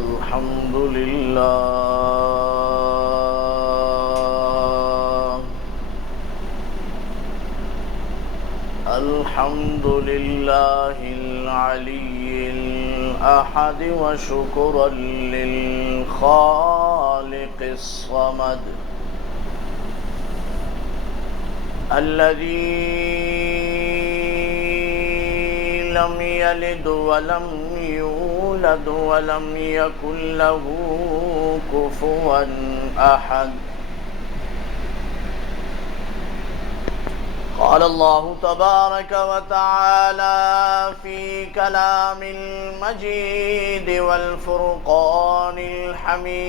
الحمد لله الحمد لله العلي الأحد وشكرا للخالق الصمد الذي لم يلد ولم يولد ولم يكن له كفوا أحد. قال الله تبارك وتعالى في كلام المجيد والفرقان الحميد: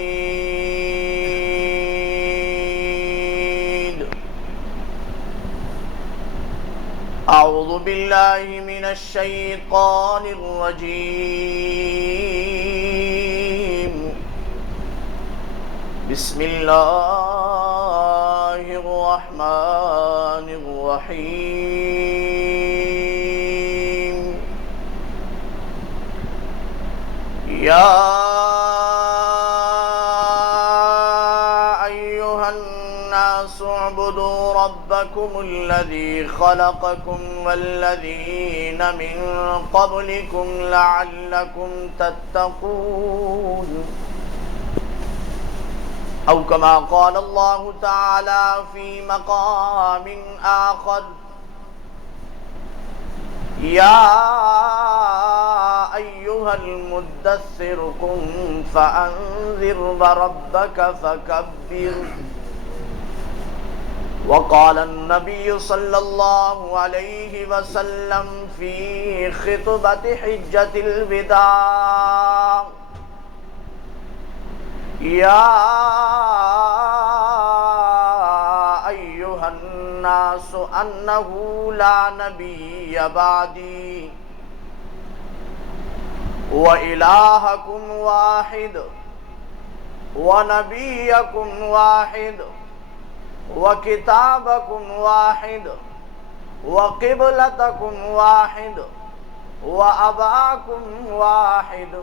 أعوذ بالله من الشيطان الرجيم. بسم الله الرحمن الرحيم. يا أيها الناس اعبدوا ربكم الذي خلقكم والذين من قبلكم لعلكم تتقون، أو كما قال الله تعالى في مقام آخر: يا أيها المدثر قم فأنذر وربك فكبر. وقال النبي صلى الله عليه وسلم في خطبة حجة الوداع: يا أيها الناس أنه لا نبي بعدي وإلهكم واحد ونبيكم واحد وكتابكم واحد وقبلتكم واحد وأباكم واحد.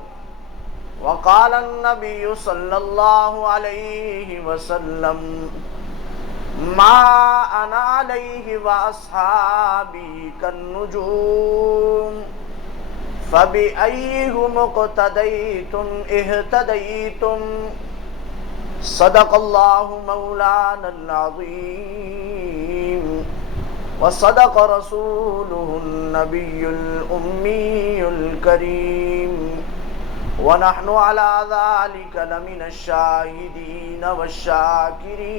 وقال النبي صلى الله عليه وسلم: ما أنا عليه وأصحابي كالنجوم فبأيهم اقتديتم اهتديتم. صدق الله مولانا العظيم وصدق رسوله النبي الأمي الكريم، ونحن على ذلك لمن الشاهدين والشاكرين،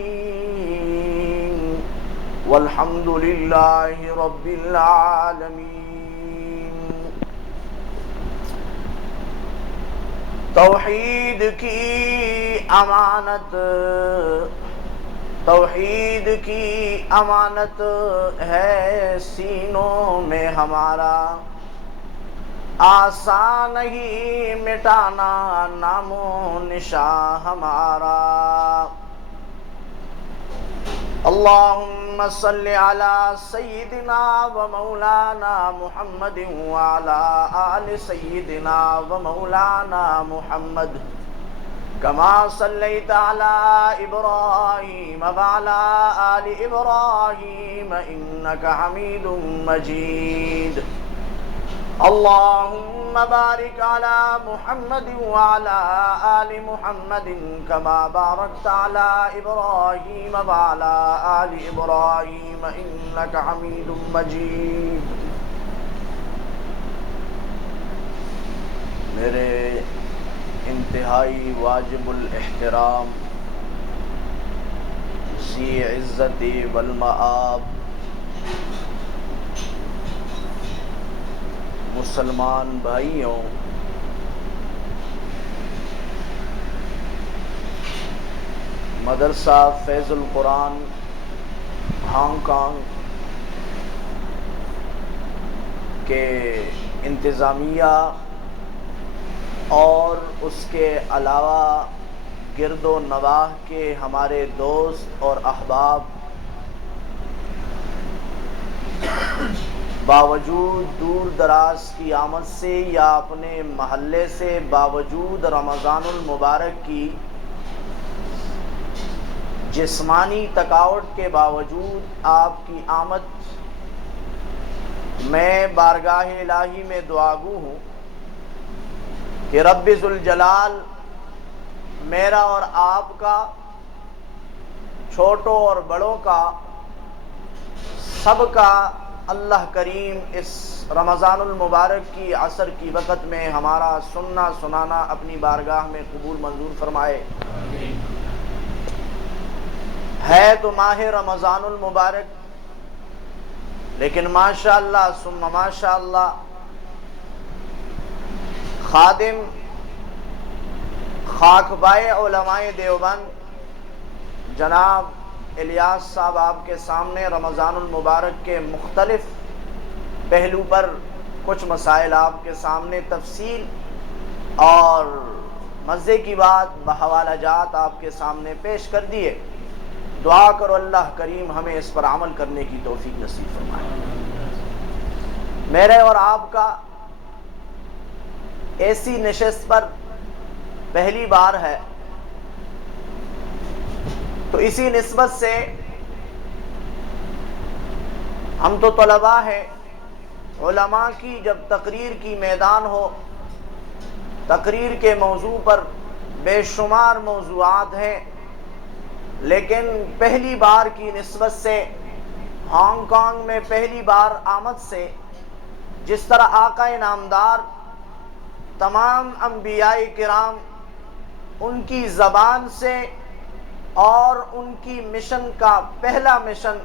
والحمد لله رب العالمين. توحید کی امانت، توحید کی امانت ہے سینوں میں ہمارا، آسان ہی مٹانا نام و نشاں ہمارا۔ اللہم صلی علی سیدنا و مولانا محمد وعلی آل سیدنا و مولانا محمد، کما صلیت علی ابراہیم وعلی آل ابراہیم انکا حمید مجید۔ اللهم بارك على محمد وعلى آل محمد كما باركت على إبراهيم وعلى آل إبراهيم إنك حميد مجيد۔ میرے انتہائی واجب الاحترام ذی عزت والمآب مسلمان بھائیوں، مدرسہ فیض القرآن ہانگ کانگ کے انتظامیہ اور اس کے علاوہ گرد و نواح کے ہمارے دوست اور احباب، باوجود دور دراز کی آمد سے یا اپنے محلے سے باوجود رمضان المبارک کی جسمانی تھکاوٹ کے باوجود آپ کی آمد میں بارگاہ الہی میں دعاگو ہوں کہ رب ذوالجلال میرا اور آپ کا، چھوٹوں اور بڑوں کا، سب کا اللہ کریم اس رمضان المبارک کی عصر کی وقت میں ہمارا سننا سنانا اپنی بارگاہ میں قبول منظور فرمائے۔ ہے تو ماہ رمضان المبارک، لیکن ماشاءاللہ ثم ماشاءاللہ خادم خاک بائے علماء دیوبند جناب الیاس صاحب آپ کے سامنے رمضان المبارک کے مختلف پہلو پر کچھ مسائل آپ کے سامنے تفصیل اور مزے کی بات بحوالہ جات آپ کے سامنے پیش کر دیے۔ دعا کرو اللہ کریم ہمیں اس پر عمل کرنے کی توفیق نصیب فرمائے۔ میرے اور آپ کا ایسی نشست پر پہلی بار ہے، تو اسی نسبت سے ہم تو طلباء ہیں، علماء کی جب تقریر کی میدان ہو، تقریر کے موضوع پر بے شمار موضوعات ہیں، لیکن پہلی بار کی نسبت سے ہانگ کانگ میں پہلی بار آمد سے جس طرح آقا نامدار تمام انبیاء کرام ان کی زبان سے اور ان کی مشن کا پہلا مشن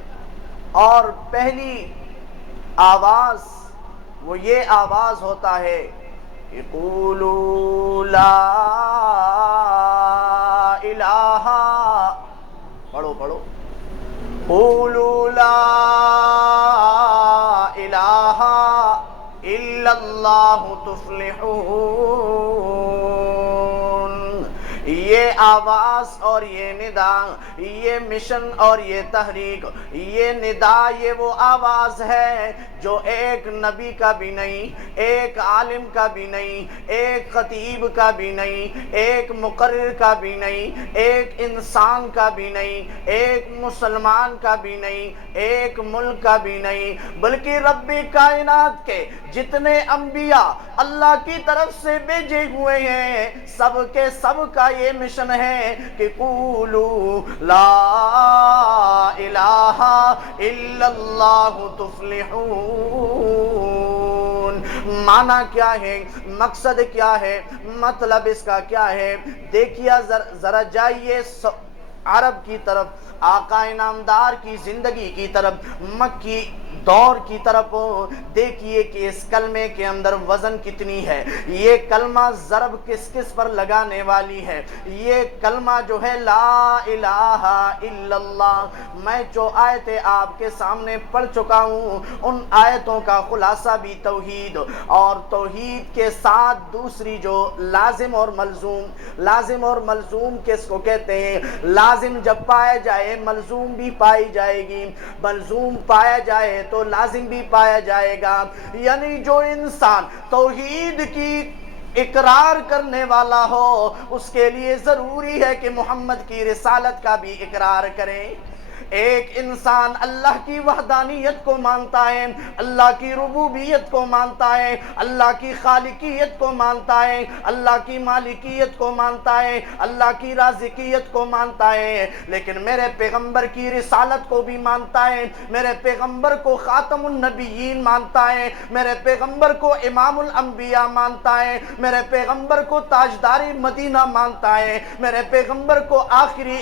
اور پہلی آواز وہ یہ آواز ہوتا ہے کہ قولوا لا الہ، پڑھو قولوا لا الہ الا اللہ تفلحون۔ یہ آواز اور یہ ندا، یہ مشن اور یہ تحریک، یہ ندا، یہ وہ آواز ہے جو ایک نبی کا بھی نہیں، ایک عالم کا بھی نہیں، ایک خطیب کا بھی نہیں، ایک مقرر کا بھی نہیں، ایک انسان کا بھی نہیں، ایک مسلمان کا بھی نہیں، ایک ملک کا بھی نہیں، بلکہ رب کائنات کے جتنے انبیاء اللہ کی طرف سے بھیجے ہوئے ہیں سب کے سب کا یہ مشن ہے کہ قولوا لا الہ الا اللہ تفلحون۔ معنی کیا ہے، مقصد کیا ہے، مطلب اس کا کیا ہے؟ دیکھیے ذرا جائیے عرب کی طرف، آقا نامدار کی زندگی کی طرف، مکی دور کی طرف، دیکھیے کہ اس کلمے کے اندر وزن کتنی ہے، یہ کلمہ ضرب کس کس پر لگانے والی ہے۔ یہ کلمہ جو ہے لا الہ الا اللہ، میں جو آیتیں آپ کے سامنے پڑھ چکا ہوں ان آیتوں کا خلاصہ بھی توحید، اور توحید کے ساتھ دوسری جو لازم اور ملزوم، لازم اور ملزوم کس کو کہتے ہیں؟ لازم جب پایا جائے ملزوم بھی پائی جائے گی، ملزوم پایا جائے تو لازم بھی پایا جائے گا، یعنی جو انسان توحید کی اقرار کرنے والا ہو اس کے لیے ضروری ہے کہ محمد کی رسالت کا بھی اقرار کریں۔ ایک انسان اللہ کی وحدانیت کو مانتا ہے، اللہ کی ربوبیت کو مانتا ہے، اللہ کی خالقیت کو مانتا ہے، اللہ کی مالکیت کو مانتا ہے، اللہ کی رازقیت کو مانتا ہے، لیکن میرے پیغمبر کی رسالت کو بھی مانتا ہے، میرے پیغمبر کو خاتم النبیین مانتا ہے، میرے پیغمبر کو امام الانبیاء مانتا ہے، میرے پیغمبر کو تاجدار مدینہ مانتا ہے، میرے پیغمبر کو آخری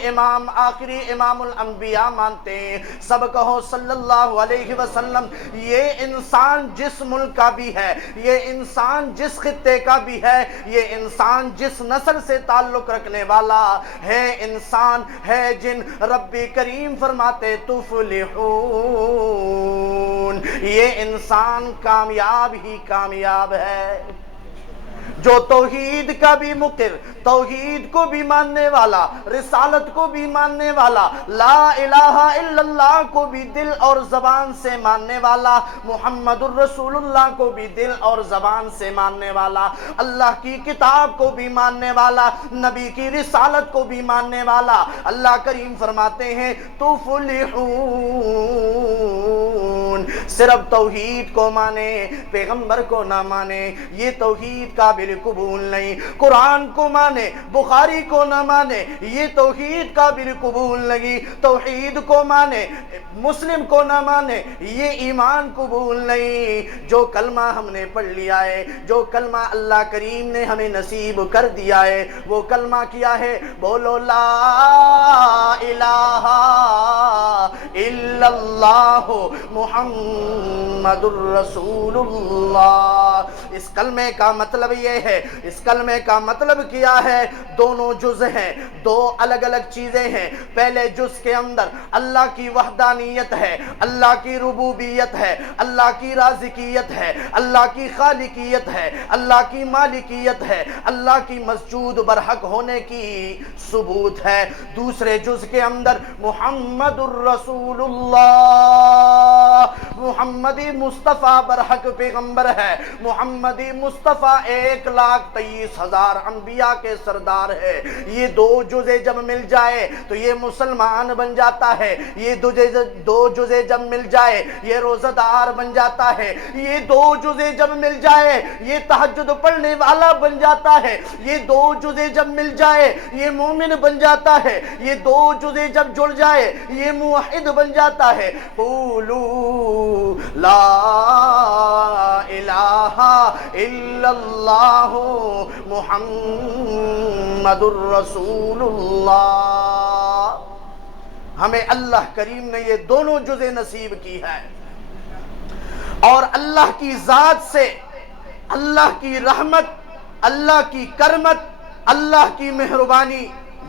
امام الانبیاء مانتے ہیں۔ سب کہو صلی اللہ علیہ وسلم۔ یہ انسان جس ملک کا بھی ہے، یہ انسان جس خطے کا بھی ہے، یہ انسان جس نسل سے تعلق رکھنے والا ہے، انسان ہے جن رب کریم فرماتے تفلحون، یہ انسان کامیاب ہی کامیاب ہے۔ جو توحید کا بھی مقر، توحید کو بھی ماننے والا، رسالت کو بھی ماننے والا، لا الہ الا اللہ کو بھی دل اور زبان سے ماننے والا، محمد الرسول اللہ کو بھی دل اور زبان سے ماننے والا، اللہ کی کتاب کو بھی ماننے والا، نبی کی رسالت کو بھی ماننے والا، اللہ کریم فرماتے ہیں تفلحون۔ صرف توحید کو مانے، پیغمبر کو نہ مانے، یہ توحید قابل قبول نہیں۔ قرآن کو مانے، بخاری کو نہ مانے، یہ توحید قابل قبول نہیں۔ توحید کو مانے، مسلم کو نہ مانے، یہ ایمان قبول نہیں۔ جو کلمہ ہم نے پڑھ لیا ہے، جو کلمہ اللہ کریم نے ہمیں نصیب کر دیا ہے، وہ کلمہ کیا ہے؟ بولو لا الہ الا اللہ محمد الرسول اللہ۔ اس کلمے کا مطلب یہ ہے، اس کلمے کا مطلب کیا ہے؟ دونوں جز ہیں، دو الگ الگ چیزیں ہیں۔ پہلے جز کے اندر اللہ کی وحدانیت ہے، اللہ کی ربوبیت ہے، اللہ کی رازقیت ہے، اللہ کی خالقیت ہے، اللہ کی مالکیت ہے، اللہ کی مسجود برحق ہونے کی ثبوت ہے۔ دوسرے جز کے اندر محمد الرسول اللہ، محمدی مصطفیٰ برحق پیغمبر ہے، محمدی مصطفیٰ 1,23,000 انبیاء کے سردار ہے۔ یہ دو جزے جب مل جائے تو یہ مسلمان بن جاتا ہے، یہ دو جزے جب مل جائے یہ روزہ دار بن جاتا ہے، یہ دو جزے جب مل جائے یہ تہجد پڑھنے والا بن جاتا ہے، یہ دو جزے جب مل جائے یہ مومن بن جاتا ہے، یہ دو جزے جب جڑ جائے یہ موحد بن جاتا ہے۔ قولوا لا الہ الا اللہ محمد الرسول اللہ۔ ہمیں اللہ کریم نے یہ دونوں جزیں نصیب کی ہے، اور اللہ کی ذات سے اللہ کی رحمت، اللہ کی کرمت، اللہ کی مہربانی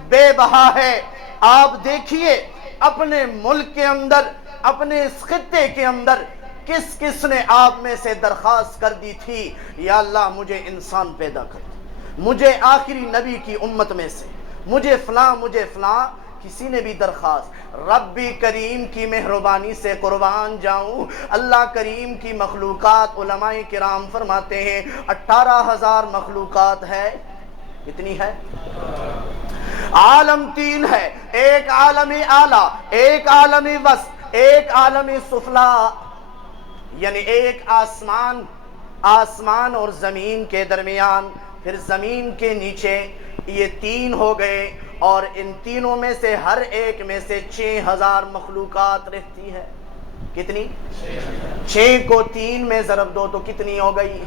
بے بہا ہے۔ آپ دیکھیے اپنے ملک کے اندر، اپنے اس خطے کے اندر کس کس نے آپ میں سے درخواست کر دی تھی یا اللہ مجھے انسان پیدا کر دے، مجھے آخری نبی کی امت میں سے، مجھے فلاں مجھے فلاں۔ کسی نے بھی درخواست؟ ربی کریم کی مہربانی سے قربان جاؤں، اللہ کریم کی مخلوقات، علماء کرام فرماتے ہیں 18,000 مخلوقات ہے۔ کتنی ہے؟ عالم 3 ہے، ایک عالمی اعلیٰ، ایک عالمی وسط، ایک عالمی سفلا، یعنی ایک آسمان اور زمین کے درمیان، پھر زمین کے نیچے، یہ 3 ہو گئے، اور ان تینوں میں سے ہر ایک میں سے 6,000 مخلوقات رہتی ہے۔ کتنی؟ 6 کو 3 میں ضرب دو تو کتنی ہو گئی؟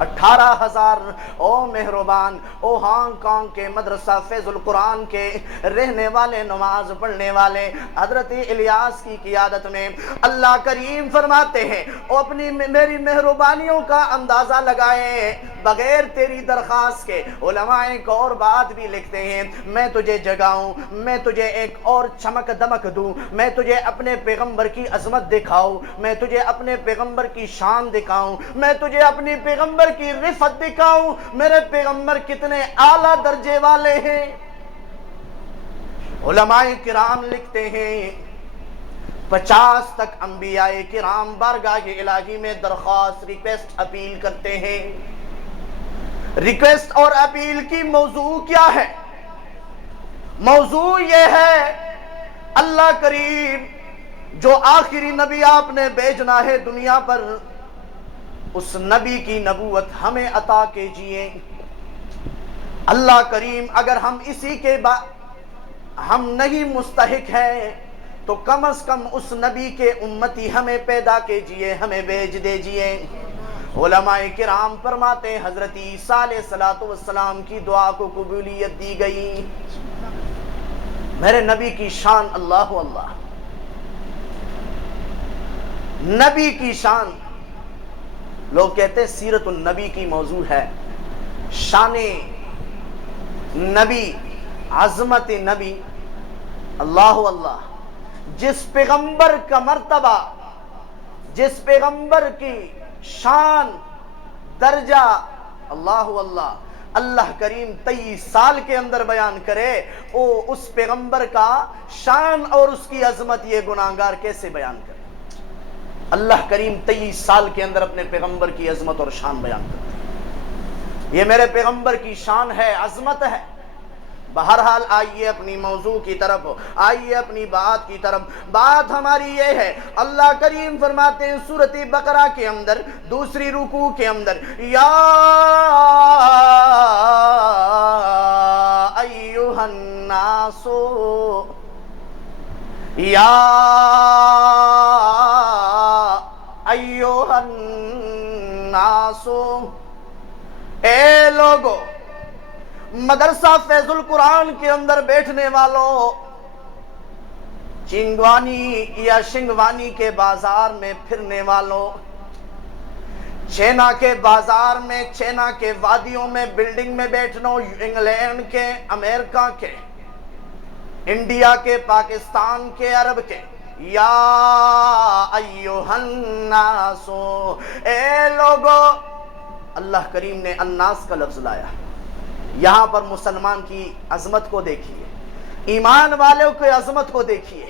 18,000۔ او مہربان، او ہانگ کانگ کے مدرسہ فیض القرآن کے رہنے والے، نماز پڑھنے والے، حضرت الیاس کی قیادت میں اللہ کریم فرماتے ہیں او اپنی میری مہربانیوں کا اندازہ لگائے بغیر تیری درخواست کے۔ علماء ایک اور بات بھی لکھتے ہیں، میں تجھے جگاؤں، میں تجھے ایک اور چمک دمک دوں، میں تجھے اپنے پیغمبر کی عظمت دکھاؤں، میں تجھے اپنے پیغمبر کی شان دکھاؤں، میں تجھے اپنی پیغمبر کی رفعت دکھاؤں، میرے پیغمبر کتنے اعلیٰ درجے والے ہیں۔ علماء کرام لکھتے ہیں 50 تک انبیاء کرام بارگاہ الہی میں درخواست، ریکویسٹ، اپیل کرتے ہیں۔ ریکویسٹ اور اپیل کی موضوع کیا ہے؟ موضوع یہ ہے اللہ کریم جو آخری نبی آپ نے بھیجنا ہے دنیا پر، اس نبی کی نبوت ہمیں عطا کیجئے۔ اللہ کریم اگر ہم اسی کے ہم نہیں مستحق ہیں تو کم از کم اس نبی کے امتی ہمیں پیدا کیجئے، ہمیں بھیج دیجئے۔ علماء کرام فرماتے ہیں حضرت عیسیٰ علیہ السلام کی دعا کو قبولیت دی گئی۔ میرے نبی کی شان، اللہ اللہ، نبی کی شان، لوگ کہتے ہیں سیرت النبی کی موضوع ہے، شان نبی، عظمت نبی، اللہ اللہ۔ جس پیغمبر کا مرتبہ، جس پیغمبر کی شان، درجہ، اللہ اللہ، اللہ کریم 23 سال کے اندر بیان کرے، اس پیغمبر کا شان اور اس کی عظمت یہ گناہگار کیسے بیان کرے؟ اللہ کریم 23 سال کے اندر اپنے پیغمبر کی عظمت اور شان بیان کرتے ہیں۔ یہ میرے پیغمبر کی شان ہے، عظمت ہے۔ بہرحال آئیے اپنی موضوع کی طرف، آئیے اپنی بات کی طرف۔ بات ہماری یہ ہے، اللہ کریم فرماتے ہیں سورۃ بقرہ کے اندر دوسری رکوع کے اندر، یا ایھا الناس، یا ایھا الناس، اے لوگو، مدرسہ فیض القرآن کے اندر بیٹھنے والوں، چنگوانی یا شنگوانی کے بازار میں پھرنے والوں، چینا کے بازار میں، چینا کے وادیوں میں بلڈنگ میں بیٹھنو، انگلینڈ کے، امریکہ کے، انڈیا کے، پاکستان کے، عرب کے، یا ایھا الناس، اے لوگو۔ اللہ کریم نے الناس کا لفظ لایا۔ یہاں پر مسلمان کی عظمت کو دیکھیے، ایمان والوں کی عظمت کو دیکھیے۔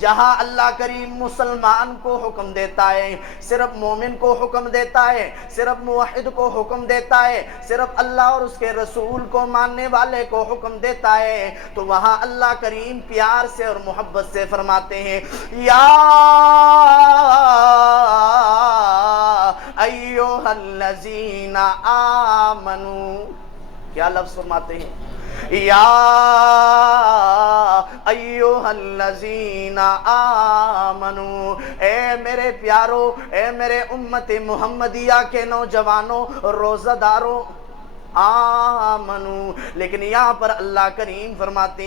جہاں اللہ کریم مسلمان کو حکم دیتا ہے، صرف مومن کو حکم دیتا ہے، صرف موحد کو حکم دیتا ہے، صرف اللہ اور اس کے رسول کو ماننے والے کو حکم دیتا ہے، تو وہاں اللہ کریم پیار سے اور محبت سے فرماتے ہیں، یا ایھا الذین آمنوا۔ کیا لفظ فرماتے ہیں؟ یا ایھا الذین آمنوا، اے میرے پیارو، اے میرے امت محمدیہ کے نوجوانوں، روزہ داروں، آمنو۔ لیکن یہاں پر اللہ کریم فرماتے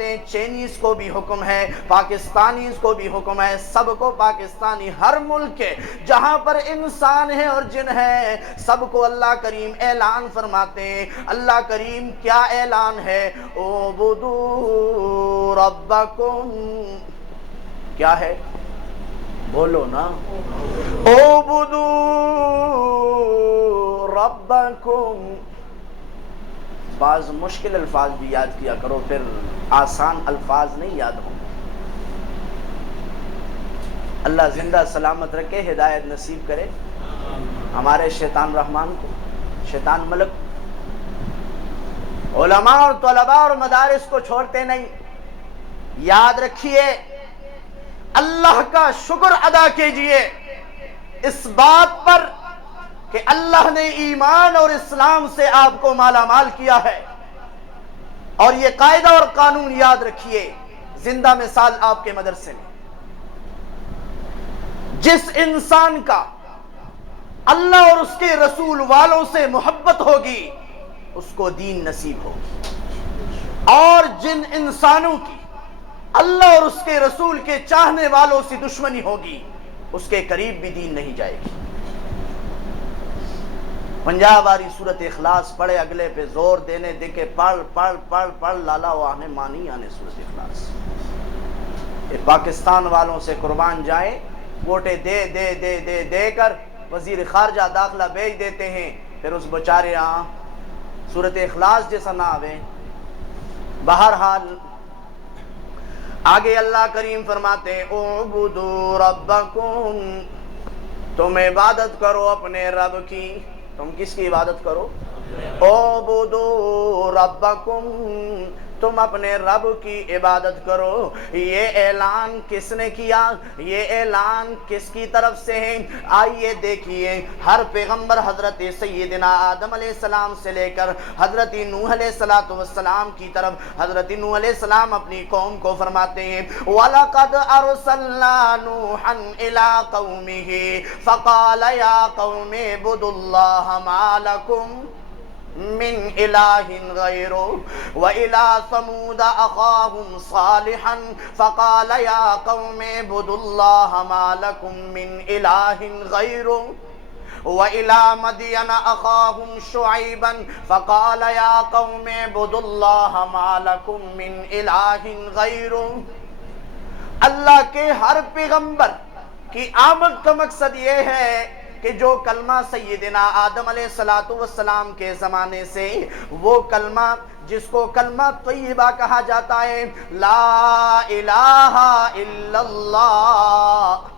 ہیں چینیز کو بھی حکم ہے، پاکستانیز کو بھی حکم ہے، سب کو، پاکستانی، ہر ملک کے جہاں پر انسان ہے اور جن ہے، سب کو اللہ کریم اعلان فرماتے ہیں۔ اللہ کریم کیا اعلان ہے؟ اعبدوا ربکم، کیا ہے؟ بولو نا، اعبدوا ربکم۔ بعض مشکل الفاظ بھی یاد کیا کرو، پھر آسان الفاظ نہیں یاد ہوں۔ اللہ زندہ سلامت رکھے، ہدایت نصیب کرے ہمارے شیطان رحمان کو، شیطان ملک۔ علماء اور طلباء اور مدارس کو چھوڑتے نہیں۔ یاد رکھیے، اللہ کا شکر ادا کیجئے اس بات پر کہ اللہ نے ایمان اور اسلام سے آپ کو مالا مال کیا ہے، اور یہ قاعدہ اور قانون یاد رکھیے۔ زندہ مثال آپ کے مدرسے میں جس انسان کا اللہ اور اس کے رسول والوں سے محبت ہوگی، اس کو دین نصیب ہوگی، اور جن انسانوں کی اللہ اور اس کے رسول کے چاہنے والوں سے دشمنی ہوگی، اس کے قریب بھی دین نہیں جائے گی۔ پنجاب والی سورت اخلاص پڑھے، اگلے پہ زور دینے دے کے پڑھ لالا واہنے مانی آنے سورت اخلاص۔ یہ پاکستان والوں سے قربان جائیں، ووٹیں دے دے دے دے دے کر وزیر خارجہ داخلہ بھیج دیتے ہیں، پھر اس بچارے سورت اخلاص جیسا نہ آوے۔ بہرحال آگے اللہ کریم فرماتے ہیں اعبدوا ربکم، تم عبادت کرو اپنے رب کی۔ تم کس کی عبادت کرو؟ اعبدوا ربکم، تم اپنے رب کی عبادت کرو۔ یہ اعلان کس نے کیا؟ یہ اعلان کس کی طرف سے ہے؟ آئیے دیکھیے، ہر پیغمبر حضرت سیدنا آدم علیہ السلام سے لے کر حضرت نوح علیہ السلام کی طرف، حضرت نوح علیہ السلام اپنی قوم کو فرماتے ہیں وَلَقَدْ أَرْسَلْنَا نُوحًا إِلَىٰ قَوْمِهِ فَقَالَ يَا قَوْمِ اعْبُدُوا اللَّهَ مَا لَكُمْ من إله غيره وإلى ثمود أخاهم صالحا فقال يا قوم اعبدوا الله ما لكم من إله غيره وإلى مدين أخاهم شعيبا فقال يا قوم اعبدوا الله ما لكم من إله غيره۔ اللہ کے ہر پیغمبر کی آمد کا مقصد یہ ہے کہ جو کلمہ سیدنا آدم علیہ السلام کے زمانے سے وہ کلمہ جس کو کلمہ طیبہ کہا جاتا ہے، لا الہ الا اللہ،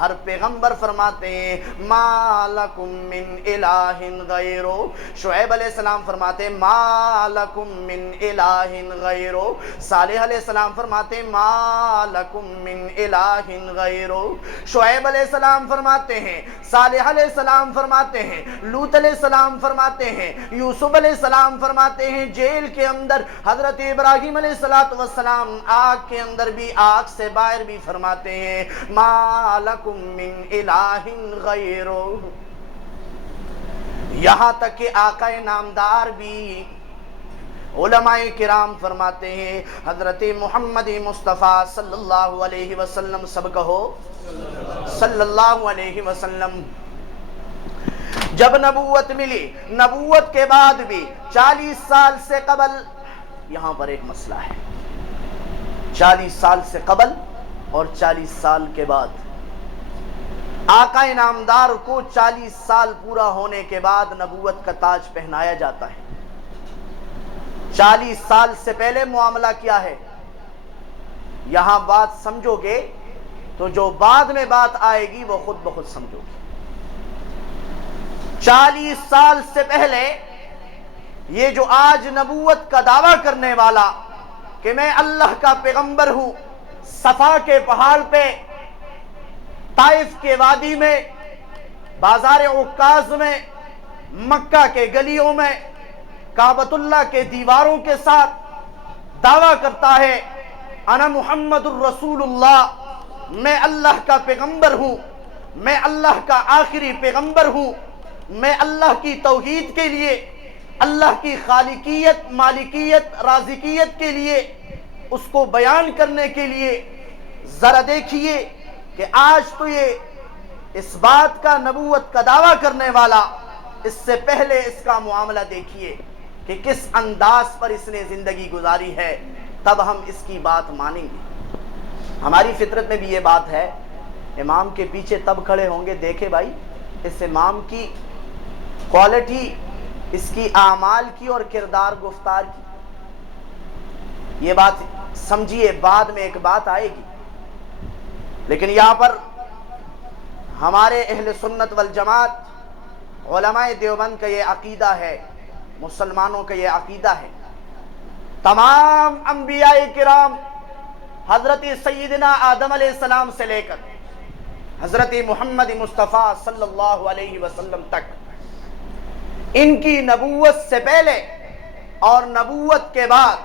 ہر پیغمبر فرماتے ہیں ما لکم من الہ غیرو، شعیب علیہ السلام فرماتے ہیں ما لکم من الہ غیرو، صالح علیہ السلام فرماتے ہیں ما لکم من الہ غیرو، شعیب علیہ السلام فرماتے ہیں، صالح علیہ السلام فرماتے ہیں، لوط علیہ السلام فرماتے ہیں، یوسف علیہ السلام فرماتے ہیں، جیل کے اندر حضرت ابراہیم علیہ السلام آگ کے اندر بھی، آگ سے باہر بھی فرماتے ہیں ما لکم من الہ غیرو، یہاں تک کہ آقا نامدار بھی علماء کرام فرماتے ہیں، حضرت محمد مصطفیٰ صلی اللہ علیہ وسلم، سب کہو صلی اللہ علیہ وسلم، جب نبوت ملی، نبوت کے بعد بھی 40 سال سے قبل، یہاں پر ایک مسئلہ ہے، 40 سال سے قبل اور 40 سال کے بعد، آقا نامدار کو 40 سال پورا ہونے کے بعد نبوت کا تاج پہنایا جاتا ہے۔ 40 سال سے پہلے معاملہ کیا ہے، یہاں بات سمجھو گے تو جو بعد میں بات آئے گی وہ خود بخود سمجھو گے۔ 40 سال سے پہلے یہ جو آج نبوت کا دعویٰ کرنے والا کہ میں اللہ کا پیغمبر ہوں، صفا کے پہاڑ پہ، طائف کے وادی میں، بازار عکاظ میں، مکہ کے گلیوں میں، کعبۃ اللہ کے دیواروں کے ساتھ دعویٰ کرتا ہے انا محمد الرسول اللہ، میں اللہ کا پیغمبر ہوں، میں اللہ کا آخری پیغمبر ہوں، میں اللہ کی توحید کے لیے، اللہ کی خالقیت، مالکیت، رازقیت کے لیے، اس کو بیان کرنے کے لیے، ذرا دیکھیے کہ آج تو یہ اس بات کا نبوت کا دعویٰ کرنے والا، اس سے پہلے اس کا معاملہ دیکھیے کہ کس انداز پر اس نے زندگی گزاری ہے، تب ہم اس کی بات مانیں گے۔ ہماری فطرت میں بھی یہ بات ہے، امام کے پیچھے تب کھڑے ہوں گے، دیکھے بھائی اس امام کی کوالٹی، اس کی اعمال کی اور کردار گفتار کی، یہ بات سمجھیے، بعد میں ایک بات آئے گی، لیکن یہاں پر ہمارے اہل سنت والجماعت، علماء دیوبند کا یہ عقیدہ ہے، مسلمانوں کا یہ عقیدہ ہے، تمام انبیاء کرام حضرت سیدنا آدم علیہ السلام سے لے کر حضرت محمد مصطفیٰ صلی اللہ علیہ وسلم تک، ان کی نبوت سے پہلے اور نبوت کے بعد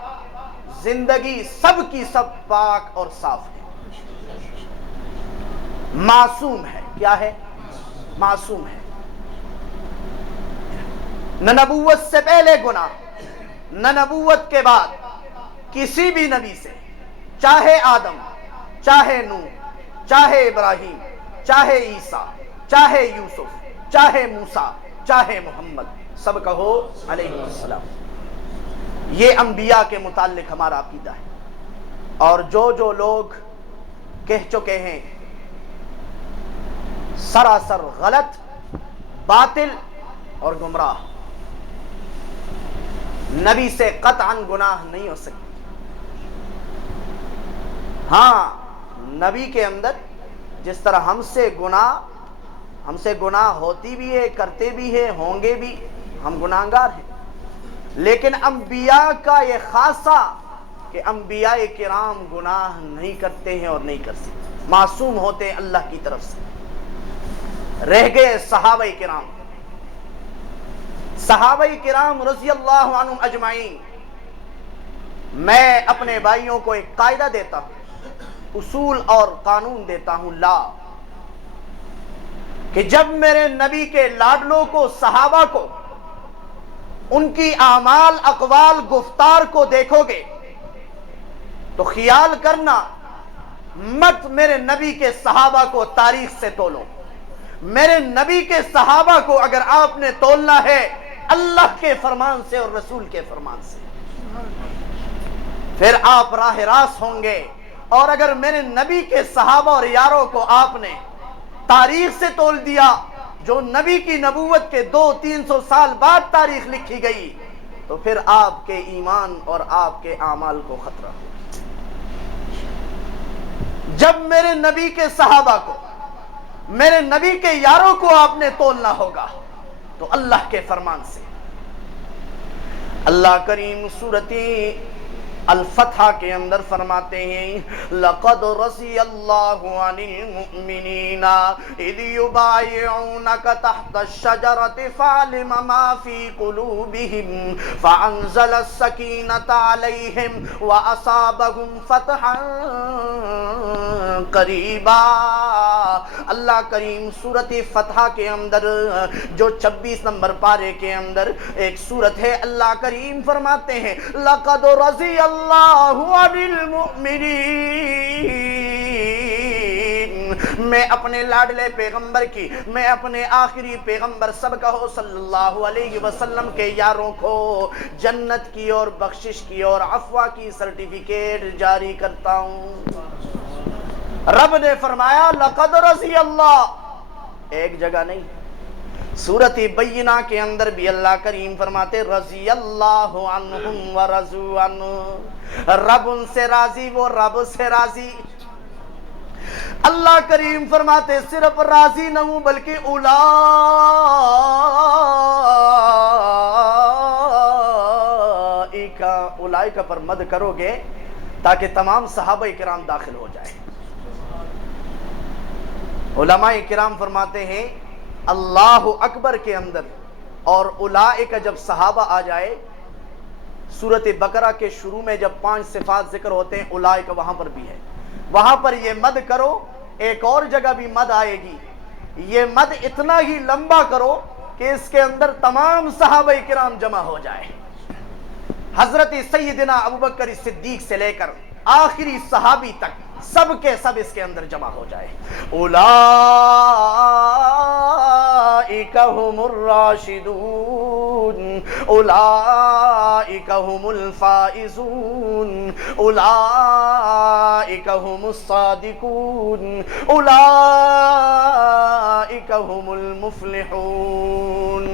زندگی سب کی سب پاک اور صاف ہے، معصوم ہے۔ کیا ہے؟ معصوم ہے، نہ نبوت سے پہلے گناہ، نہ نبوت کے بعد کسی بھی نبی سے، چاہے آدم، چاہے نوح، چاہے ابراہیم، چاہے عیسیٰ، چاہے یوسف، چاہے موسیٰ، چاہے محمد، سب کہو علیہ السلام۔ یہ انبیاء کے متعلق ہمارا عقیدہ ہے، اور جو لوگ کہہ چکے ہیں سراسر غلط، باطل اور گمراہ، نبی سے قطعاً گناہ نہیں ہو سکتی۔ ہاں، نبی کے اندر جس طرح ہم سے گناہ ہوتی بھی ہے، کرتے بھی ہیں، ہوں گے بھی، ہم گناہگار ہیں، لیکن انبیاء کا یہ خاصہ کہ انبیاء کرام گناہ نہیں کرتے ہیں اور نہیں کر سکتے، معصوم ہوتے ہیں اللہ کی طرف سے۔ رہ گئے صحابہ کرام، صحابہ کرام رضی اللہ عنہم اجمعین۔ میں اپنے بھائیوں کو ایک قاعدہ دیتا ہوں، اصول اور قانون دیتا ہوں، لا، کہ جب میرے نبی کے لاڈلوں کو، صحابہ کو، ان کی اعمال، اقوال، گفتار کو دیکھو گے تو خیال کرنا مت میرے نبی کے صحابہ کو تاریخ سے تولو، میرے نبی کے صحابہ کو اگر آپ نے تولنا ہے اللہ کے فرمان سے اور رسول کے فرمان سے، پھر آپ راہ راست ہوں گے۔ اور اگر میرے نبی کے صحابہ اور یاروں کو آپ نے تاریخ سے تول دیا جو نبی کی نبوت کے 200-300 سال بعد تاریخ لکھی گئی، تو پھر آپ کے ایمان اور آپ کے اعمال کو خطرہ ہو۔ جب میرے نبی کے صحابہ کو، میرے نبی کے یاروں کو آپ نے تولنا ہوگا تو اللہ کے فرمان سے۔ اللہ کریم سورۃ الفتح کے اندر فرماتے ہیں لَقَدْ رَضِيَ اللَّهُ عَنِ الْمُؤْمِنِينَ إِذْ يُبَايِعُونَكَ تَحْتَ الشَّجَرَةِ فَعَلِمَ مَا فِي قُلُوبِهِمْ فَأَنزَلَ السَّكِينَةَ عَلَيْهِمْ وَأَصَابَهُمْ فَتْحًا قَرِيبًا۔ اللہ کریم سورۃ فتح کے اندر جو 26 نمبر پارے کے اندر ایک سورت ہے، اللہ کریم فرماتے ہیں لَقَدْ رَضِيَ اللَّهُ عَنِ الْمُؤْمِنِينَ، میں اپنے لاڈلے پیغمبر کی، میں اپنے آخری پیغمبر سب کہو صلی اللہ علیہ وسلم کے یاروں کو جنت کی اور بخشش کی اور عفو کی سرٹیفکیٹ جاری کرتا ہوں۔ رب نے فرمایا لَقَدْ رَضِيَ اللَّهُ، ایک جگہ نہیں، سورۃ بینہ کے اندر بھی اللہ کریم فرماتے رضی اللہ عنہم ورضوا عنہ، رب ان سے راضی، وہ رب سے راضی۔ اللہ کریم فرماتے صرف راضی نہ ہوں بلکہ اولئک پر مد کرو گے تاکہ تمام صحابہ کرام داخل ہو جائیں۔ علماء کرام فرماتے ہیں اللہ اکبر کے اندر اور اولئک جب صحابہ آ جائے، سورۃ بقرہ کے شروع میں جب 5 صفات ذکر ہوتے ہیں، اولئک وہاں پر بھی ہے، وہاں پر یہ مد کرو، ایک اور جگہ بھی مد آئے گی، یہ مد اتنا ہی لمبا کرو کہ اس کے اندر تمام صحابہ کرام جمع ہو جائے، حضرت سیدنا ابوبکر صدیق سے لے کر آخری صحابی تک سب کے سب اس کے اندر جمع ہو جائے۔ اولئک هم الراشدون، اولئک هم الفائزون، اولئک هم الصادقون، اولئک هم المفلحون۔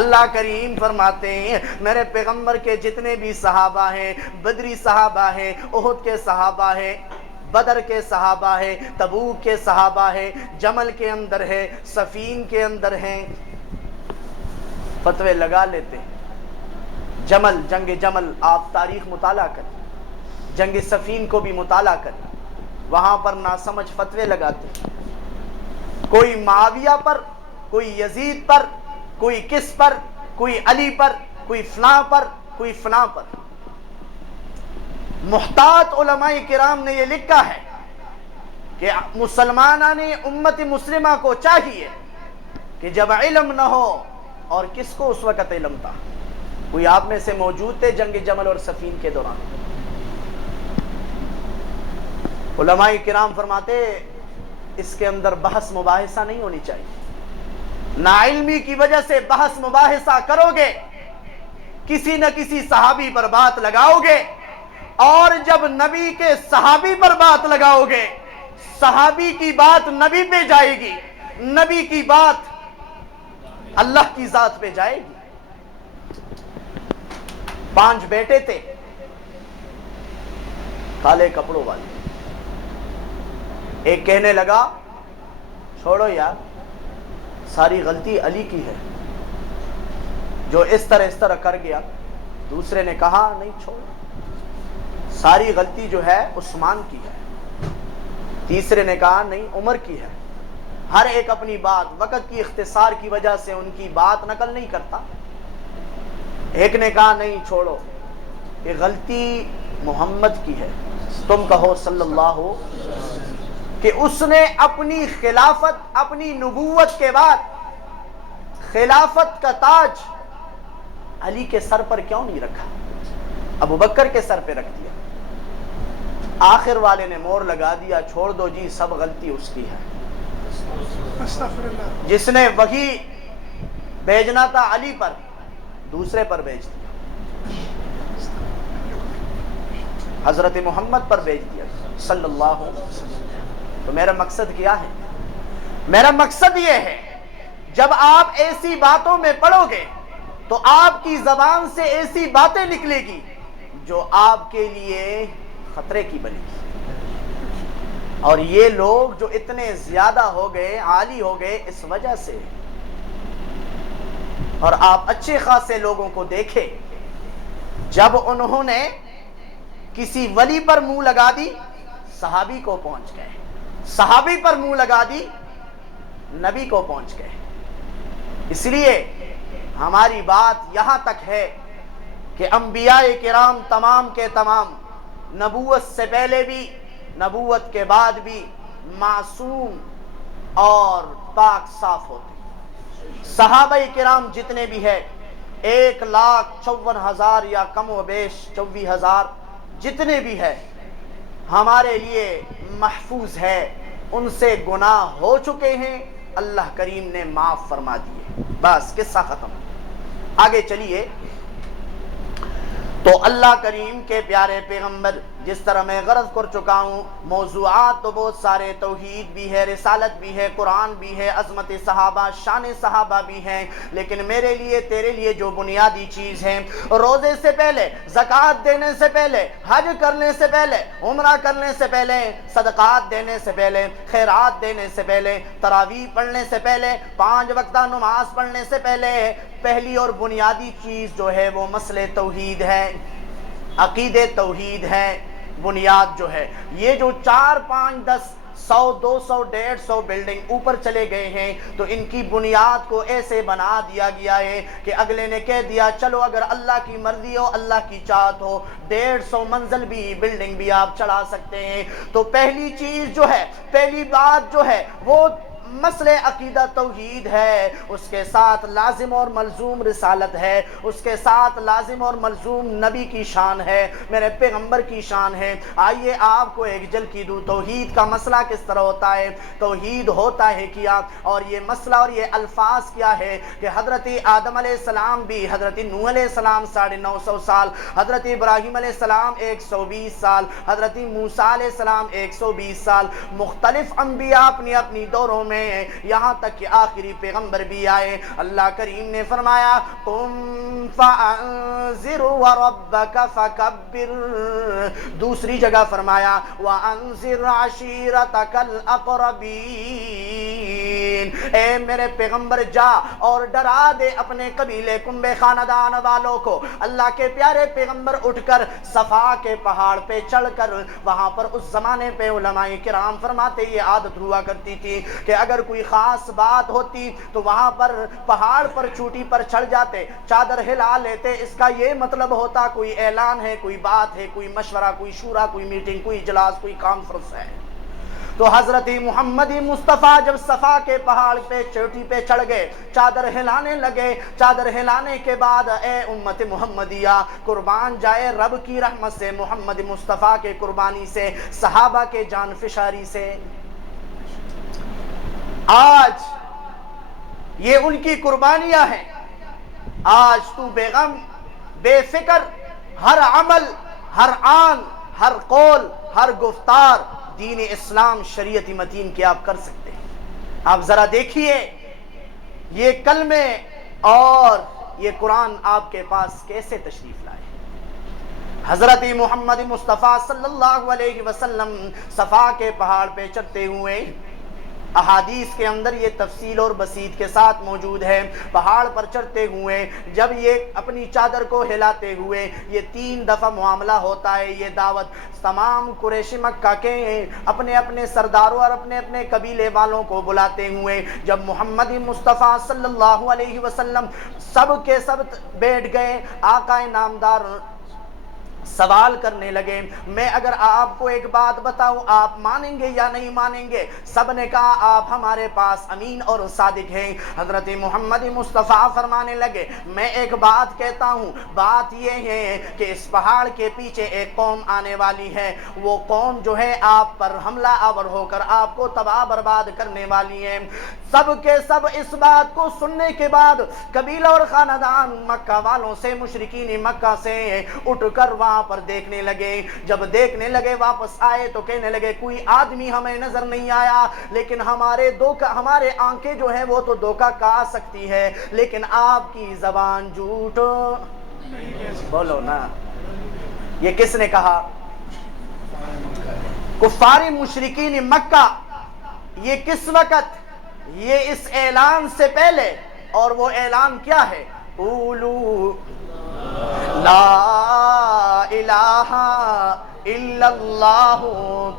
اللہ کریم فرماتے ہیں میرے پیغمبر کے جتنے بھی صحابہ ہیں، بدری صحابہ ہیں، احد کے صحابہ ہیں، بدر کے صحابہ ہے، تبوک کے صحابہ ہے، جمل کے اندر ہے، سفین کے اندر ہیں، فتوے لگا لیتے ہیں۔ جمل، جنگ جمل، آپ تاریخ مطالعہ کریں، جنگ سفین کو بھی مطالعہ کریں، وہاں پر ناسمجھ فتوے لگاتے ہیں، کوئی معاویہ پر، کوئی یزید پر، کوئی کس پر، کوئی علی پر، کوئی فلاں پر، کوئی فلاں پر۔ محتاط علماء کرام نے یہ لکھا ہے کہ مسلمانان امت مسلمہ کو چاہیے کہ جب علم نہ ہو، اور کس کو اس وقت علم تھا؟ کوئی آپ میں سے موجود تھے جنگ جمل اور سفین کے دوران؟ علماء کرام فرماتے اس کے اندر بحث مباحثہ نہیں ہونی چاہیے، ناعلمی کی وجہ سے بحث مباحثہ کرو گے، کسی نہ کسی صحابی پر بات لگاؤ گے، اور جب نبی کے صحابی پر بات لگاؤ گے، صحابی کی بات نبی پہ جائے گی، نبی کی بات اللہ کی ذات پہ جائے گی۔ 5 بیٹے تھے کالے کپڑوں والے، ایک کہنے لگا چھوڑو یار، ساری غلطی علی کی ہے جو اس طرح کر گیا۔ دوسرے نے کہا نہیں چھوڑو، ساری غلطی جو ہے عثمان کی ہے۔ تیسرے نے کہا نہیں عمر کی ہے۔ ہر ایک اپنی بات، وقت کی اختصار کی وجہ سے ان کی بات نقل نہیں کرتا۔ ایک نے کہا نہیں چھوڑو، یہ غلطی محمد کی ہے، تم کہو صلی اللہ ہو، کہ اس نے اپنی خلافت، اپنی نبوت کے بعد خلافت کا تاج علی کے سر پر کیوں نہیں رکھا، ابو بکر کے سر پہ رکھ دیا۔ آخر والے نے مور لگا دیا، چھوڑ دو جی، سب غلطی اس کی ہے۔ جس نے وحی بھیجنا تھا علی پر، دوسرے پر بھیج دیا، حضرت محمد پر بھیج دیا صلی اللہ علیہ وسلم۔ تو میرا مقصد کیا ہے؟ میرا مقصد یہ ہے جب آپ ایسی باتوں میں پڑو گے تو آپ کی زبان سے ایسی باتیں نکلے گی جو آپ کے لیے خطرے کی بنے گی. اور یہ لوگ جو اتنے زیادہ ہو گئے، عالی ہو گئے، اس وجہ سے. اور آپ اچھے خاصے لوگوں کو دیکھیں، جب انہوں نے کسی ولی پر منہ لگا دی صحابی کو پہنچ گئے، صحابی پر منہ لگا دی نبی کو پہنچ گئے. اس لیے ہماری بات یہاں تک ہے کہ انبیاء کرام تمام کے تمام نبوت سے پہلے بھی نبوت کے بعد بھی معصوم اور پاک صاف ہوتے. صحابہ کرام جتنے بھی ہیں 1,54,000 یا کم و بیش 24,000 جتنے بھی ہیں ہمارے لیے محفوظ ہے. ان سے گناہ ہو چکے ہیں، اللہ کریم نے معاف فرما دیے، بس قصہ ختم. آگے چلیے. تو اللہ کریم کے پیارے پیغمبر، جس طرح میں غرض کر چکا ہوں، موضوعات تو بہت سارے، توحید بھی ہے، رسالت بھی ہے، قرآن بھی ہے، عظمت صحابہ، شان صحابہ بھی ہیں، لیکن میرے لیے تیرے لیے جو بنیادی چیز ہے، روزے سے پہلے، زکوٰۃ دینے سے پہلے، حج کرنے سے پہلے، عمرہ کرنے سے پہلے، صدقات دینے سے پہلے، خیرات دینے سے پہلے، تراویح پڑھنے سے پہلے، 5 وقتہ نماز پڑھنے سے پہلے، پہلی اور بنیادی چیز جو ہے وہ مسئلہ توحید ہے، عقیدے توحید ہے. بنیاد جو ہے یہ جو 4 5 10 100 200 150 بلڈنگ اوپر چلے گئے ہیں تو ان کی بنیاد کو ایسے بنا دیا گیا ہے کہ اگلے نے کہہ دیا چلو اگر اللہ کی مرضی ہو، اللہ کی چاہت ہو، 150 منزل بھی بلڈنگ بھی آپ چڑھا سکتے ہیں. تو پہلی چیز جو ہے، پہلی بات جو ہے وہ مسئلہ عقیدہ توحید ہے. اس کے ساتھ لازم اور ملزوم رسالت ہے، اس کے ساتھ لازم اور ملزوم نبی کی شان ہے، میرے پیغمبر کی شان ہے. آئیے آپ کو ایک جھلکی دوں توحید کا مسئلہ کس طرح ہوتا ہے. توحید ہوتا ہے کیا، اور یہ مسئلہ اور یہ الفاظ کیا ہے کہ حضرت آدم علیہ السلام بھی، حضرت نوح علیہ السلام 950 سال، حضرت ابراہیم علیہ السلام 120 سال، حضرت موسیٰ علیہ السلام 120 سال، مختلف انبیاء اپنی اپنی دوروں میں، یہاں تک کہ آخری پیغمبر بھی آئے. اللہ کریم نے فرمایا قم فانذر وربک فکبر. دوسری جگہ فرمایا وانذر عشیرتک الاقربین. اے میرے پیغمبر جا اور ڈرا دے اپنے قبیلے کنبے خاندان والوں کو. اللہ کے پیارے پیغمبر اٹھ کر صفا کے پہاڑ پہ چڑھ کر، وہاں پر اس زمانے پہ علماء کرام فرماتے یہ عادت ہوا کرتی تھی کہ اگر کوئی خاص بات ہوتی تو وہاں پر پہاڑ پر چوٹی پر چڑھ جاتے، چادر ہلا لیتے. اس کا یہ مطلب ہوتا کوئی اعلان ہے، کوئی بات ہے، کوئی مشورہ، کوئی شورا، کوئی میٹنگ، کوئی اجلاس، کوئی کانفرنس ہے. تو حضرت محمد مصطفیٰ جب صفا کے پہاڑ پہ چوٹی پہ چڑھ گئے، چادر ہلانے لگے. چادر ہلانے کے بعد اے امت محمدیہ، قربان جائے رب کی رحمت سے، محمد مصطفیٰ کے قربانی سے، صحابہ کے جان فشاری سے، آج یہ ان کی قربانیاں ہیں. آج تو بے غم بے فکر ہر عمل، ہر آن، ہر قول، ہر گفتار دین اسلام شریعت متین کے آپ کر سکتے ہیں. آپ ذرا دیکھیے یہ کلمے اور یہ قرآن آپ کے پاس کیسے تشریف لائے. حضرت محمد مصطفیٰ صلی اللہ علیہ وسلم صفا کے پہاڑ پہ چڑھتے ہوئے، احادیث کے اندر یہ تفصیل اور بسیط کے ساتھ موجود ہے، پہاڑ پر چڑھتے ہوئے جب یہ اپنی چادر کو ہلاتے ہوئے یہ 3 دفعہ معاملہ ہوتا ہے. یہ دعوت تمام قریش مکہ کے اپنے اپنے سرداروں اور اپنے اپنے قبیلے والوں کو بلاتے ہوئے جب محمد مصطفیٰ صلی اللہ علیہ وسلم سب کے سب بیٹھ گئے، آقا نامدار سوال کرنے لگے میں اگر آپ کو ایک بات بتاؤں آپ مانیں گے یا نہیں مانیں گے؟ سب نے کہا آپ ہمارے پاس امین اور صادق ہیں. حضرت محمد مصطفیٰ فرمانے لگے میں ایک بات کہتا ہوں، بات یہ ہے کہ اس پہاڑ کے پیچھے ایک قوم آنے والی ہے، وہ قوم جو ہے آپ پر حملہ آور ہو کر آپ کو تباہ برباد کرنے والی ہے. سب کے سب اس بات کو سننے کے بعد قبیلہ اور خاندان مکہ والوں سے، مشرکین مکہ سے اٹھ کر وہاں وہاں پر دیکھنے لگے. جب دیکھنے لگے واپس آئے تو کہنے لگے کوئی آدمی ہمیں نظر نہیں آیا، لیکن ہمارے آنکھیں جو ہیں وہ تو دھوکہ کھا سکتی ہے، لیکن آپ کی زبان جھوٹ بولو نا. یہ کس نے کہا؟ کفار مشرکین مکہ. یہ کس وقت؟ یہ اس اعلان سے پہلے. اور وہ اعلان کیا ہے؟ قولوا لا الہ الا اللہ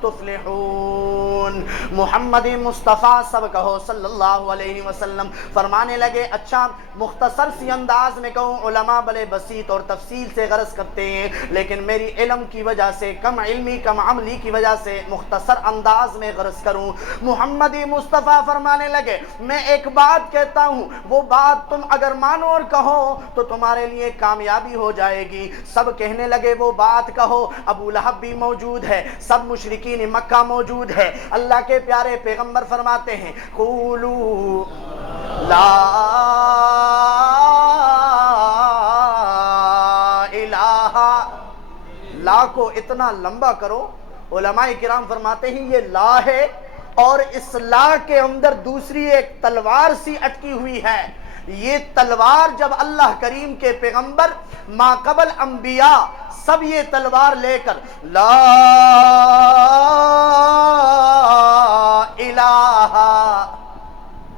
تفلحون. محمد مصطفیٰ سب کہو صلی اللہ علیہ وسلم. فرمانے لگے اچھا مختصر سی انداز میں کہوں، علماء بڑے بسیط اور تفصیل سے غرض کرتے ہیں، لیکن میری علم کی وجہ سے، کم علمی کم عملی کی وجہ سے مختصر انداز میں غرض کروں. محمد مصطفیٰ فرمانے لگے میں ایک بات کہتا ہوں، وہ بات تم اگر مانو اور کہو تو تمہارے لیے کامیابی ہو جائے گی. سب کہنے لگے وہ بات کہو. ابو لہب بھی موجود ہے، سب مشرکین مکہ موجود ہے. اللہ کے پیارے پیغمبر فرماتے ہیں قولوا لا الہ. لا کو اتنا لمبا کرو. علماء کرام فرماتے ہیں یہ لا ہے، اور اس لا کے اندر دوسری ایک تلوار سی اٹکی ہوئی ہے. یہ تلوار جب اللہ کریم کے پیغمبر ما قبل انبیاء سب یہ تلوار لے کر لا الہ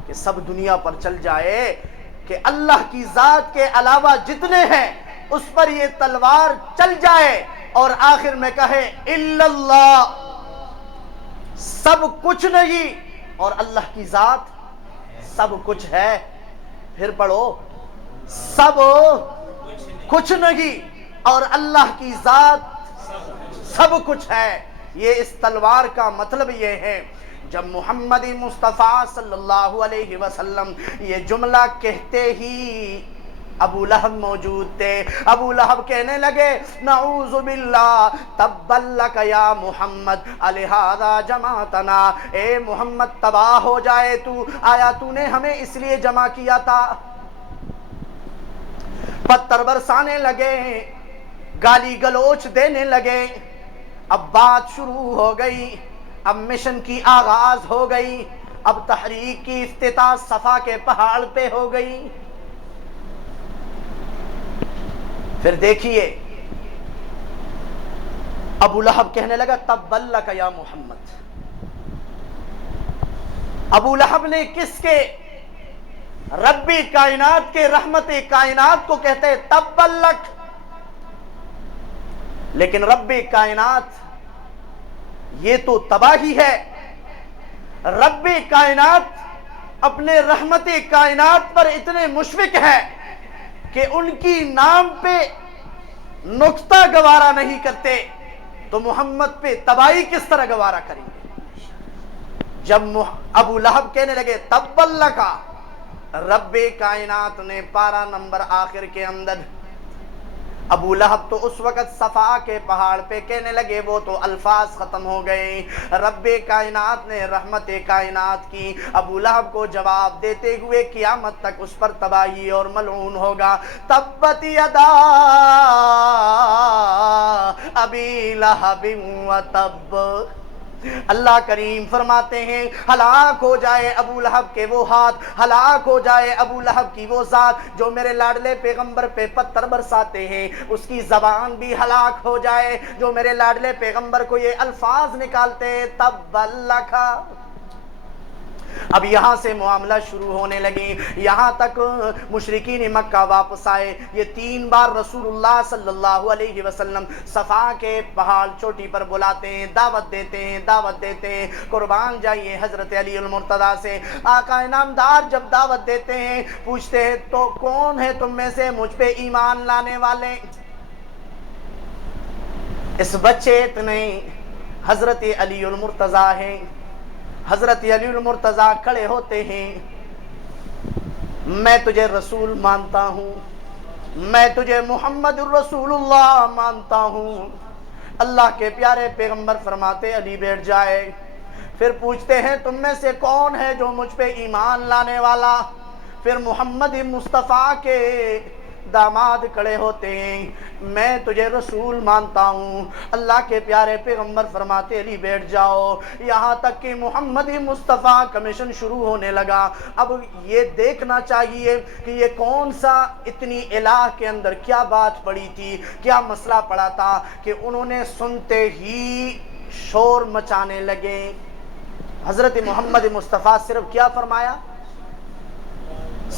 کہ سب دنیا پر چل جائے کہ اللہ کی ذات کے علاوہ جتنے ہیں اس پر یہ تلوار چل جائے، اور آخر میں کہے الا اللہ، سب کچھ نہیں اور اللہ کی ذات سب کچھ ہے. پھر پڑھو سب کچھ نہیں اور اللہ کی ذات سب کچھ ہے. یہ اس تلوار کا مطلب یہ ہے. جب محمد مصطفیٰ صلی اللہ علیہ وسلم یہ جملہ کہتے ہی ابو لہب موجود تھے. ابو لہب کہنے لگے نعوذ باللہ تبا لک یا محمد الہذا جمعتنا. اے محمد تباہ ہو جائے تو، آیا تو نے ہمیں اس لیے جمع کیا تھا؟ پتھر برسانے لگے، گالی گلوچ دینے لگے. اب بات شروع ہو گئی، اب مشن کی آغاز ہو گئی، اب تحریک کی افتتاح صفا کے پہاڑ پہ ہو گئی. پھر دیکھیے ابو لہب کہنے لگا تبا لک یا محمد. ابو لہب نے کس کے؟ رب کائنات کے، رحمت کائنات کو کہتے تبا لک. لیکن رب کائنات یہ تو تباہی ہے. رب کائنات اپنے رحمت کائنات پر اتنے مشفق ہے کہ ان کی نام پہ نقطہ گوارا نہیں کرتے، تو محمد پہ تباہی کس طرح گوارا کریں گے؟ جب ابو لہب کہنے لگے تبا لک، رب کائنات نے پارہ نمبر آخر کے اندر، ابو لہب تو اس وقت صفا کے پہاڑ پہ کہنے لگے وہ تو الفاظ ختم ہو گئے. رب کائنات نے رحمت کائنات کی. ابو لہب کو جواب دیتے ہوئے قیامت تک اس پر تباہی اور ملعون ہوگا. تبت یدا ابی لہب وتب. اللہ کریم فرماتے ہیں ہلاک ہو جائے ابو لہب کے وہ ہاتھ، ہلاک ہو جائے ابو لہب کی وہ ذات جو میرے لاڈلے پیغمبر پہ پتھر برساتے ہیں. اس کی زبان بھی ہلاک ہو جائے جو میرے لاڈلے پیغمبر کو یہ الفاظ نکالتے ہیں تبا لک. اب یہاں سے معاملہ شروع ہونے لگی. یہاں تک مشرکین مکہ واپس آئے. یہ 3 بار رسول اللہ صلی اللہ علیہ وسلم صفا کے پہاڑ چوٹی پر بلاتے ہیں، دعوت دیتے ہیں، دعوت دیتے ہیں. قربان جائیے حضرت علی المرتضیٰ سے. آقا انعامدار جب دعوت دیتے ہیں پوچھتے ہیں تو کون ہے تم میں سے مجھ پہ ایمان لانے والے؟ اس بچے اتنے حضرت علی المرتضیٰ ہیں. حضرت علی المرتضیٰ کھڑے ہوتے ہیں، میں تجھے رسول مانتا ہوں، میں تجھے محمد الرسول اللہ مانتا ہوں. اللہ کے پیارے پیغمبر فرماتے علی بیٹھ جائے. پھر پوچھتے ہیں تم میں سے کون ہے جو مجھ پہ ایمان لانے والا؟ پھر محمد مصطفیٰ کے داماد کھڑے ہوتے ہیں، میں تجھے رسول مانتا ہوں۔ اللہ کے پیارے پیغمبر فرماتے علی بیٹھ جاؤ، یہاں تک کہ محمد مصطفیٰ کمیشن شروع ہونے لگا۔ اب یہ دیکھنا چاہیے کہ یہ کون سا اتنی الہ کے اندر کیا بات پڑی تھی، کیا مسئلہ پڑا تھا کہ انہوں نے سنتے ہی شور مچانے لگے۔ حضرت محمد مصطفیٰ صرف کیا فرمایا؟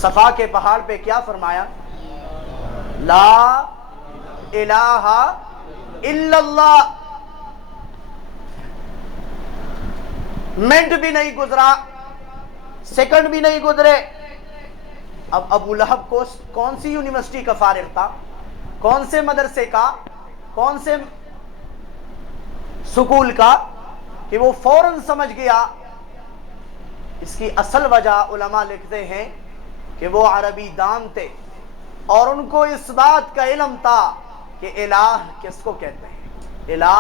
صفا کے پہاڑ پہ کیا فرمایا؟ لا الہ الا اللہ۔ منٹ بھی نہیں گزرا، سیکنڈ بھی نہیں گزرے، اب ابو لہب کو کون سی یونیورسٹی کا فارغ تھا، کون سے مدرسے کا، کون سے سکول کا، کہ وہ فوراً سمجھ گیا۔ اس کی اصل وجہ علماء لکھتے ہیں کہ وہ عربی دان تھے اور ان کو اس بات کا علم تھا کہ الہ کس کو کہتے ہیں، الہ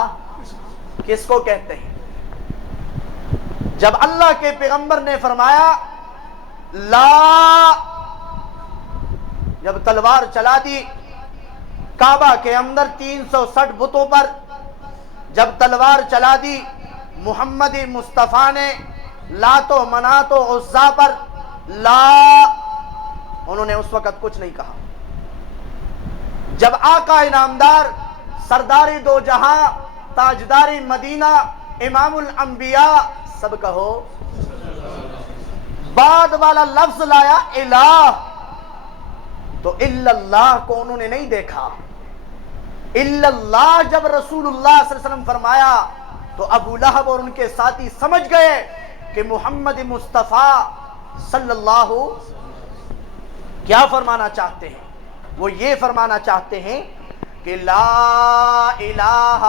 کس کو کہتے ہیں۔ جب اللہ کے پیغمبر نے فرمایا لا، جب تلوار چلا دی کعبہ کے اندر 360 بتوں پر، جب تلوار چلا دی محمد مصطفیٰ نے لات و منات و عزا پر، لا، انہوں نے اس وقت کچھ نہیں کہا۔ جب آقا انعامدار سردار دو جہاں تاجدار مدینہ امام الانبیاء سب کہو، بعد والا لفظ لایا الہ، تو الا اللہ کو انہوں نے نہیں دیکھا۔ الا اللہ جب رسول اللہ صلی اللہ علیہ وسلم فرمایا تو ابو لہب اور ان کے ساتھی سمجھ گئے کہ محمد مصطفیٰ صلی اللہ کیا فرمانا چاہتے ہیں۔ وہ یہ فرمانا چاہتے ہیں کہ لا الہ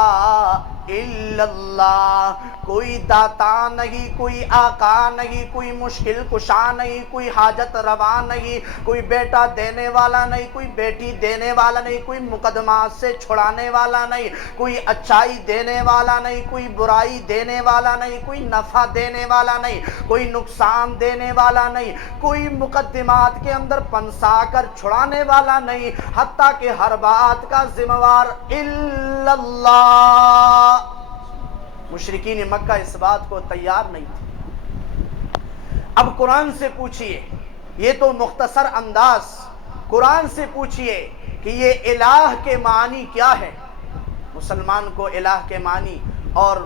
الا اللہ، کوئی داتا نہیں، کوئی آقا نہیں، کوئی مشکل کشا نہیں، کوئی حاجت روا نہیں، کوئی بیٹا دینے والا نہیں، کوئی بیٹی دینے والا نہیں، کوئی مقدمات سے چھڑانے والا نہیں، کوئی اچائی دینے والا نہیں، کوئی برائی دینے والا نہیں، کوئی نفع دینے والا نہیں، کوئی نقصان دینے والا نہیں، کوئی مقدمات کے اندر پنسا کر چھڑانے والا نہیں، حتیٰ کہ ہر بات کا ذمہ وار الا اللہ۔ مشرکین مکہ اس بات کو تیار نہیں تھے۔ اب قرآن سے پوچھئے، یہ تو مختصر انداز، قرآن سے پوچھئے کہ یہ الہ کے معنی کیا ہے۔ مسلمان کو الہ کے معنی، اور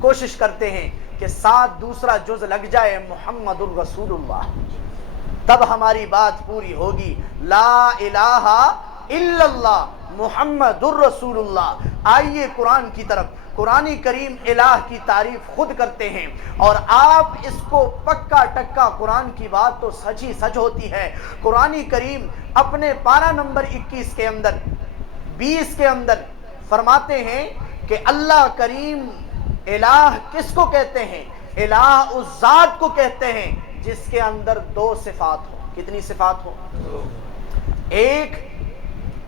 کوشش کرتے ہیں کہ ساتھ دوسرا جز لگ جائے محمد الرسول اللہ، تب ہماری بات پوری ہوگی۔ لا الہ الا اللہ محمد الرسول اللہ۔ آئیے قرآن کی طرف۔ قرآن کریم الہ کی تعریف خود کرتے ہیں، اور آپ اس کو پکا ٹکا، قرآن کی بات تو سچ ہی سچ ہوتی ہے۔ قرآن کریم اپنے پارہ نمبر 21 کے اندر 20 کے اندر فرماتے ہیں کہ اللہ کریم الہ کس کو کہتے ہیں؟ الہ اس ذات کو کہتے ہیں جس کے اندر دو صفات ہو۔ کتنی صفات ہو؟ ایک،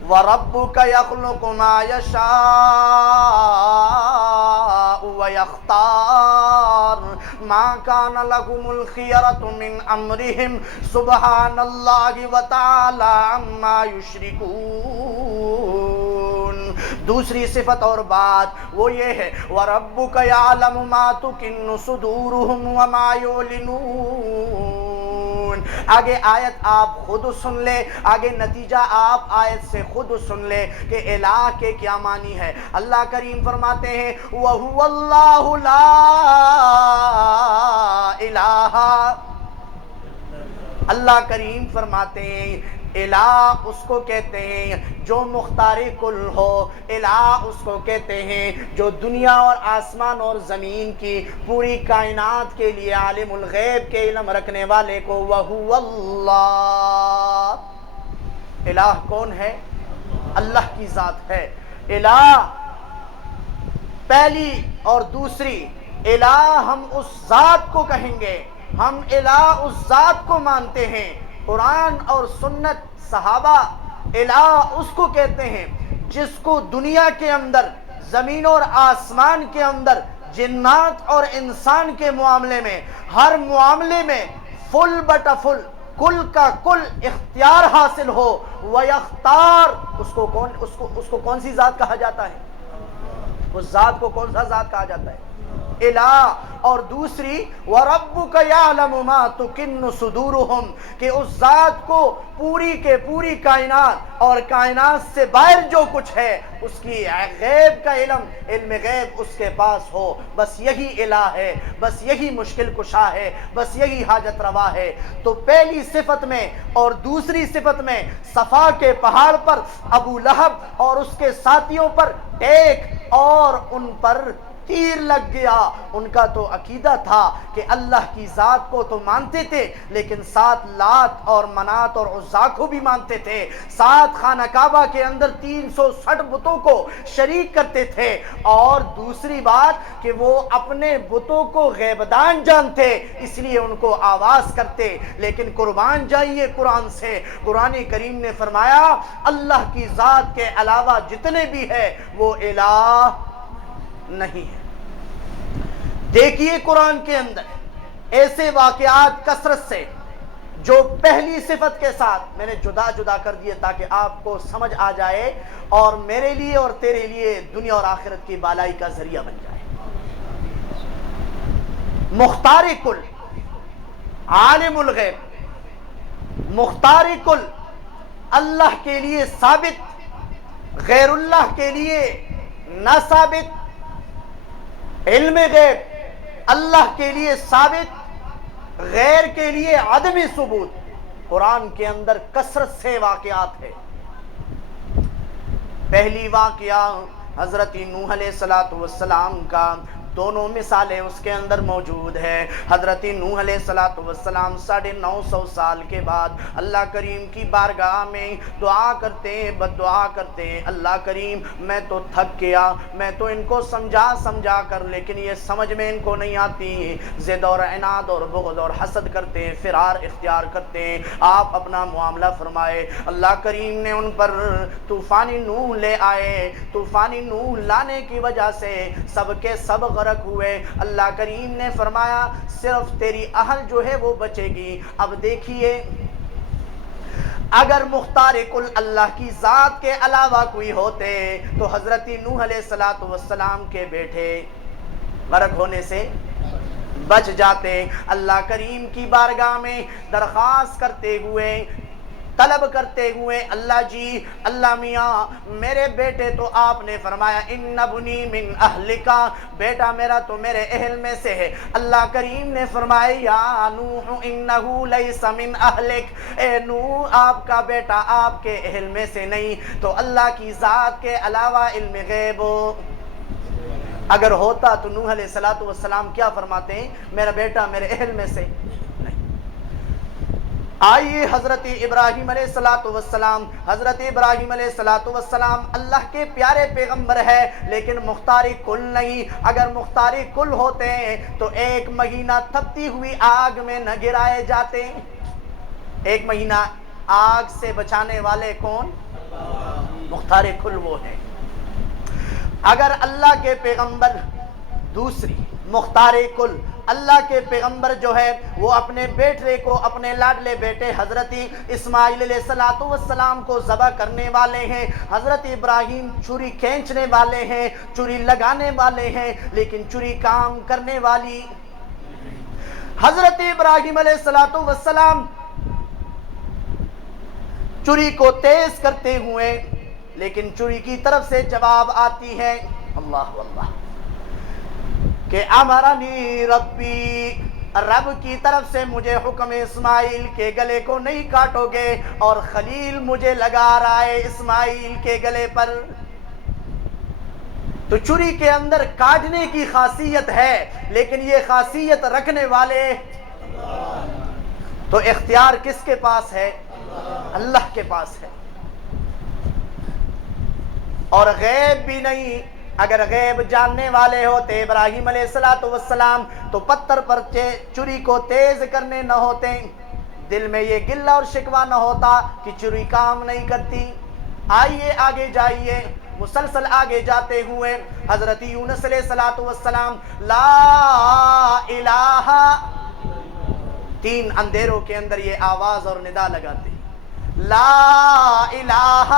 وَرَبُّكَ يَخْلُقُ مَا يَشَاءُ وَيَخْتَارُ مَا كَانَ لَهُمُ الْخِيَرَةُ مِنْ أَمْرِهِمْ سُبْحَانَ اللَّهِ وَتَعَالَى عَمَّا يُشْرِكُونَ۔ دوسری صفت اور بات وہ یہ ہے وَرَبُّكَ يَعْلَمُ مَا تُكِنُّ صُدُورُهُمْ وَمَا يُعْلِنُونَ۔ آگے آیت آپ خود سن لے، آگے نتیجہ آپ آیت سے خود سن لے کہ الہ کے کیا معنی ہے۔ اللہ کریم فرماتے ہیں وَهُوَ اللَّهُ لَا الہ۔ اللہ کریم فرماتے ہیں الہ اس کو کہتے ہیں جو مختار کل ہو، الہ اس کو کہتے ہیں جو دنیا اور آسمان اور زمین کی پوری کائنات کے لیے عالم الغیب کے علم رکھنے والے کو وَهُوَ اللَّهُ۔ الہ کون ہے؟ اللہ کی ذات ہے۔ الہ پہلی اور دوسری، الہ ہم اس ذات کو کہیں گے، ہم الہ اس ذات کو مانتے ہیں۔ قرآن اور سنت صحابہ الہ اس کو کہتے ہیں جس کو دنیا کے اندر، زمین اور آسمان کے اندر، جنات اور انسان کے معاملے میں، ہر معاملے میں فل بٹا فل، کل کا کل اختیار حاصل ہو، وَيَخْتَارُ اس کو کون سی ذات کہا جاتا ہے؟ اس ذات کو کون سا ذات کہا جاتا ہے؟ الہ. اور دوسری وَرَبُّكَ يَعْلَمُ مَا تُكِنُّ صُدُورُهُمْ کہ اس ذات کو پوری کے پوری کائنات اور کائنات سے باہر جو کچھ ہے اس کی غیب کا علم غیب اس کے پاس ہو. بس یہی الہ ہے، بس یہی مشکل کشا ہے، بس یہی حاجت روا ہے. تو پہلی صفت میں اور دوسری صفت میں صفا کے پہاڑ پر ابو لہب اور اس کے ساتھیوں پر ٹیک اور ان پر تیر لگ گیا. ان کا تو عقیدہ تھا کہ اللہ کی ذات کو تو مانتے تھے لیکن ساتھ لات اور منات اور عزا کو بھی مانتے تھے، ساتھ خانہ کعبہ کے اندر 360 بتوں کو شریک کرتے تھے. اور دوسری بات کہ وہ اپنے بتوں کو غیبدان جانتے اس لیے ان کو آواز کرتے. لیکن قربان جائیے قرآن سے، قرآن کریم نے فرمایا اللہ کی ذات کے علاوہ جتنے بھی ہے وہ الہ نہیں ہے. دیکھیے قرآن کے اندر ایسے واقعات کثرت سے جو پہلی صفت کے ساتھ میں نے جدا جدا کر دیے تاکہ آپ کو سمجھ آ جائے اور میرے لیے اور تیرے لیے دنیا اور آخرت کی بالائی کا ذریعہ بن جائے. مختار کل، عالم الغیب، مختار کل اللہ کے لیے ثابت، غیر اللہ کے لیے نہ ثابت. علم غیب اللہ کے لیے ثابت، غیر کے لیے عدم ثبوت. قرآن کے اندر کثرت سے واقعات ہے. پہلی واقعہ حضرت نوح علیہ السلام کا، دونوں مثالیں اس کے اندر موجود ہے. حضرت نوح علیہ السلام 950 سال کے بعد اللہ کریم کی بارگاہ میں دعا کرتے ہیں، بد دعا کرتے ہیں، اللہ کریم میں تو تھک گیا، میں تو ان کو سمجھا کر لیکن یہ سمجھ میں ان کو نہیں آتی، ضد اور عناد اور بغض اور حسد کرتے ہیں، فرار اختیار کرتے ہیں، آپ اپنا معاملہ فرمائے. اللہ کریم نے ان پر طوفان نوح لے آئے. طوفان نوح لانے کی وجہ سے سب کے سب غرق ہوئے. اللہ کریم نے فرمایا صرف تیری اہل جو ہے وہ بچے گی. اب دیکھیے اگر مختار کل اللہ کی ذات کے علاوہ کوئی ہوتے تو حضرت نوح علیہ السلام کے بیٹے غرق ہونے سے بچ جاتے. اللہ کریم کی بارگاہ میں درخواست کرتے ہوئے، طلب کرتے ہوئے، اللہ جی، اللہ میاں میرے بیٹے تو آپ نے فرمایا ان ابنی من اہلکا، بیٹا میرا تو میرے اہل میں سے ہے. اللہ کریم نے فرمایا یا نوح انہو لیس من اہلک، اے نوح آپ کا بیٹا آپ کے اہل میں سے نہیں. تو اللہ کی ذات کے علاوہ علم غیب اگر ہوتا تو نوح علیہ السلام کیا فرماتے ہیں؟ میرا بیٹا میرے اہل میں سے. آئیے حضرت ابراہیم علیہ السلام، حضرت ابراہیم علیہ السلام اللہ کے پیارے پیغمبر ہے لیکن مختار کل نہیں. اگر مختار کل ہوتے ہیں تو 1 مہینہ تپتی ہوئی آگ میں نہ گرائے جاتے. 1 مہینہ آگ سے بچانے والے کون؟ مختار کل وہ ہیں. اگر اللہ کے پیغمبر، دوسری مختار کل اللہ کے پیغمبر جو ہے وہ اپنے بیٹے کو، اپنے لاڈلے بیٹے حضرت اسماعیل علیہ السلام کو ذبح کرنے والے ہیں. حضرت ابراہیم چھری کھینچنے والے ہیں، چھری لگانے والے ہیں لیکن چھری کام کرنے والی. حضرت ابراہیم علیہ السلام چھری کو تیز کرتے ہوئے لیکن چھری کی طرف سے جواب آتی ہے اللہ واللہ کہ امرنی ربی، رب کی طرف سے مجھے حکم اسماعیل کے گلے کو نہیں کاٹو گے، اور خلیل مجھے لگا رہا ہے اسماعیل کے گلے پر. تو چھری کے اندر کاٹنے کی خاصیت ہے لیکن یہ خاصیت رکھنے والے تو اختیار کس کے پاس ہے؟ اللہ کے پاس ہے. اور غیب بھی نہیں. اگر غیب جاننے والے ہوتے ابراہیم علیہ السلام تو پتھر پر چھری کو تیز کرنے نہ ہوتے، دل میں یہ گلہ اور شکوہ نہ ہوتا کہ چھری کام نہیں کرتی. آئیے آگے جائیے، مسلسل آگے جاتے ہوئے حضرت یونس علیہ السلام لا الہ، 3 اندھیروں کے اندر یہ آواز اور ندا لگاتے. لا الہ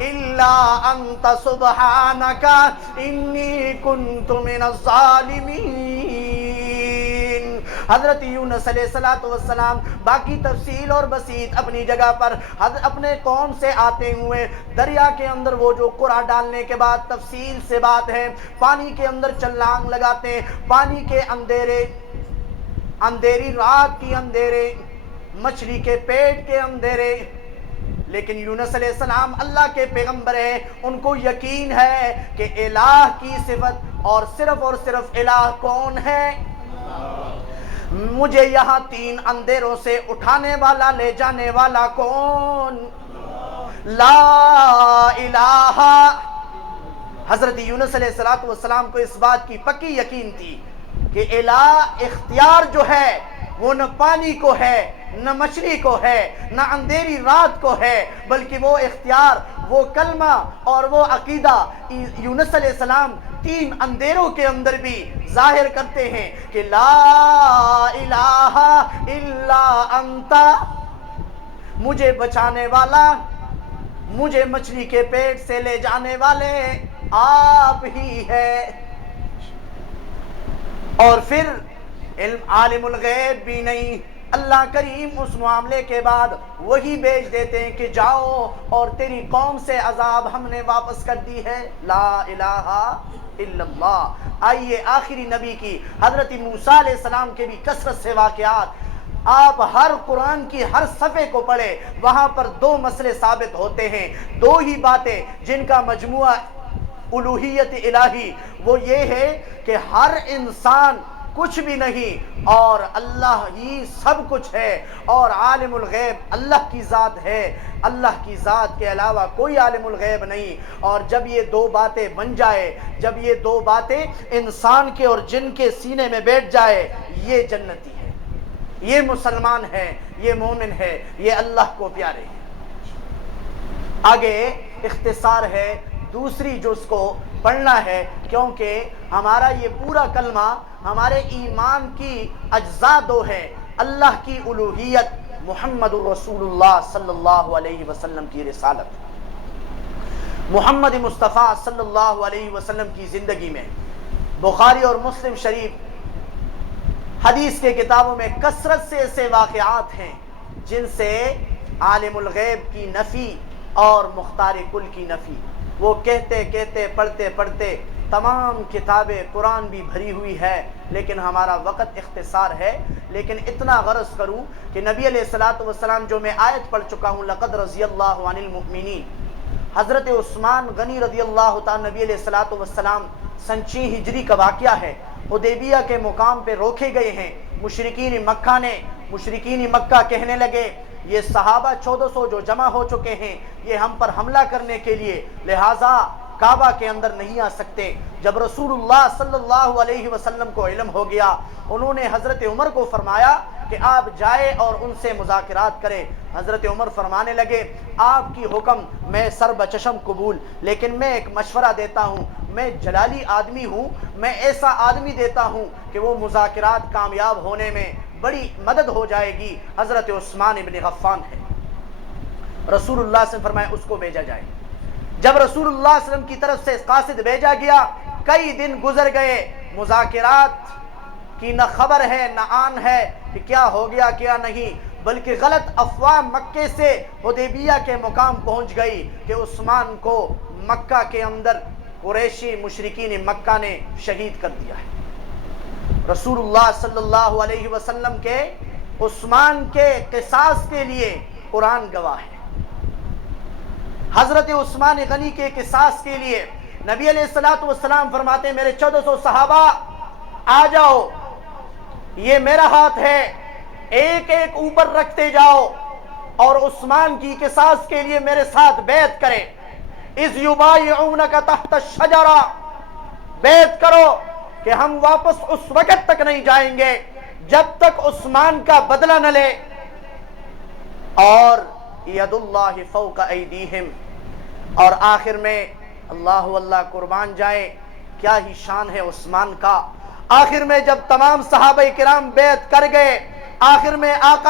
الا انت سبحانک انی کنت من الظالمین۔ حضرت یونس علیہ السلام باقی تفصیل اور بسیط اپنی جگہ پر اپنے قوم سے آتے ہوئے دریا کے اندر وہ جو قرآن ڈالنے کے بعد تفصیل سے بات ہے، پانی کے اندر چھلانگ لگاتے ہیں، پانی کے اندھیری رات کی اندھیرے، مچھلی کے پیٹ کے اندھیرے، لیکن یونس علیہ السلام اللہ کے پیغمبر ہیں، ان کو یقین ہے کہ الہ کی صفت اور صرف الہ کون ہے؟ مجھے یہاں 3 اندھیروں سے اٹھانے والا، لے جانے والا کون؟ لا الہ۔ حضرت یونس علیہ السلام کو اس بات کی پکی یقین تھی کہ الہ اختیار جو ہے وہ نہ پانی کو ہے، نہ مچھلی کو ہے، نہ اندھیری رات کو ہے، بلکہ وہ اختیار، وہ کلمہ اور وہ عقیدہ یونس علیہ السلام 3 اندھیروں کے اندر بھی ظاہر کرتے ہیں کہ لا الہ الا انت، مجھے بچانے والا، مجھے مچھلی کے پیٹ سے لے جانے والے آپ ہی ہے۔ اور پھر علم عالم الغیب بھی نہیں، اللہ کریم اس معاملے کے بعد وہی بھیج دیتے ہیں کہ جاؤ اور تیری قوم سے عذاب ہم نے واپس کر دی ہے۔ لا الہ الا اللہ۔ آئیے آخری نبی کی حضرت موسیٰ علیہ السلام کے بھی کثرت سے واقعات، آپ ہر قرآن کی ہر صفحے کو پڑھیں، وہاں پر 2 مسئلے ثابت ہوتے ہیں، 2 ہی باتیں جن کا مجموعہ الوہیت الہی وہ یہ ہے کہ ہر انسان کچھ بھی نہیں اور اللہ ہی سب کچھ ہے، اور عالم الغیب اللہ کی ذات ہے، اللہ کی ذات کے علاوہ کوئی عالم الغیب نہیں۔ اور جب یہ 2 باتیں بن جائے، جب یہ 2 باتیں انسان کے اور جن کے سینے میں بیٹھ جائے، یہ جنتی ہے، یہ مسلمان ہے، یہ مومن ہے، یہ اللہ کو پیارے ہیں۔ آگے اختصار ہے، دوسری جو اس کو پڑھنا ہے، کیونکہ ہمارا یہ پورا کلمہ ہمارے ایمان کی اجزاء 2 ہے، اللہ کی الوہیت، محمد الرسول اللہ صلی اللہ علیہ وسلم کی رسالت، محمد مصطفیٰ صلی اللہ علیہ وسلم کی زندگی میں بخاری اور مسلم شریف حدیث کے کتابوں میں کثرت سے ایسے واقعات ہیں جن سے عالم الغیب کی نفی اور مختار کل کی نفی، وہ کہتے کہتے پڑھتے پڑھتے تمام کتابیں قرآن بھی بھری ہوئی ہے، لیکن ہمارا وقت اختصار ہے۔ لیکن اتنا غرض کروں کہ نبی علیہ السلام جو میں آیت پڑھ چکا ہوں، لقد رضی اللہ عن المؤمنین، حضرت عثمان غنی رضی اللہ تعالی نبی علیہ السلام 6 ہجری کا واقعہ ہے، حدیبیہ کے مقام پہ روکے گئے ہیں، مشرکین مکہ کہنے لگے یہ صحابہ 1400 جو جمع ہو چکے ہیں یہ ہم پر حملہ کرنے کے لیے، لہٰذا کعبہ کے اندر نہیں آ سکتے۔ جب رسول اللہ صلی اللہ علیہ وسلم کو علم ہو گیا، انہوں نے حضرت عمر کو فرمایا کہ آپ جائے اور ان سے مذاکرات کریں۔ حضرت عمر فرمانے لگے آپ کی حکم میں سر بچشم قبول، لیکن میں ایک مشورہ دیتا ہوں، میں جلالی آدمی ہوں، میں ایسا آدمی دیتا ہوں کہ وہ مذاکرات کامیاب ہونے میں بڑی مدد ہو جائے گی، حضرت عثمان ابن غفان ہے۔ رسول اللہ سے فرمایا اس کو بھیجا جائے۔ جب رسول اللہ صلی اللہ علیہ وسلم کی طرف سے قاصد بھیجا گیا، کئی دن گزر گئے، مذاکرات کی نہ خبر ہے نہ آن ہے کہ کیا ہو گیا کیا نہیں، بلکہ غلط افواہ مکے سے حدیبیہ کے مقام پہنچ گئی کہ عثمان کو مکہ کے اندر قریشی مشرکین مکہ نے شہید کر دیا ہے۔ رسول اللہ صلی اللہ علیہ وسلم کے عثمان کے قصاص کے لیے قرآن گواہ ہے۔ حضرت عثمان غنی کے قصاص کے لیے نبی علیہ السلام فرماتے ہیں میرے 1400 صحابہ آ جاؤ، یہ میرا ہاتھ ہے، ایک ایک اوپر رکھتے جاؤ اور عثمان کی قصاص کے لیے میرے ساتھ بیعت کریں۔ اذ یبایعونک تحت الشجرہ، بیعت کرو کہ ہم واپس اس وقت تک نہیں جائیں گے جب تک عثمان کا بدلہ نہ لے۔ اور ید اللہ فوق ایدیہم، اور آخر میں اللہ اللہ قربان جائے، کیا ہی شان ہے عثمان کا۔ آخر میں جب تمام صحابہ کرام بیعت کر گئے، آخر میں آقا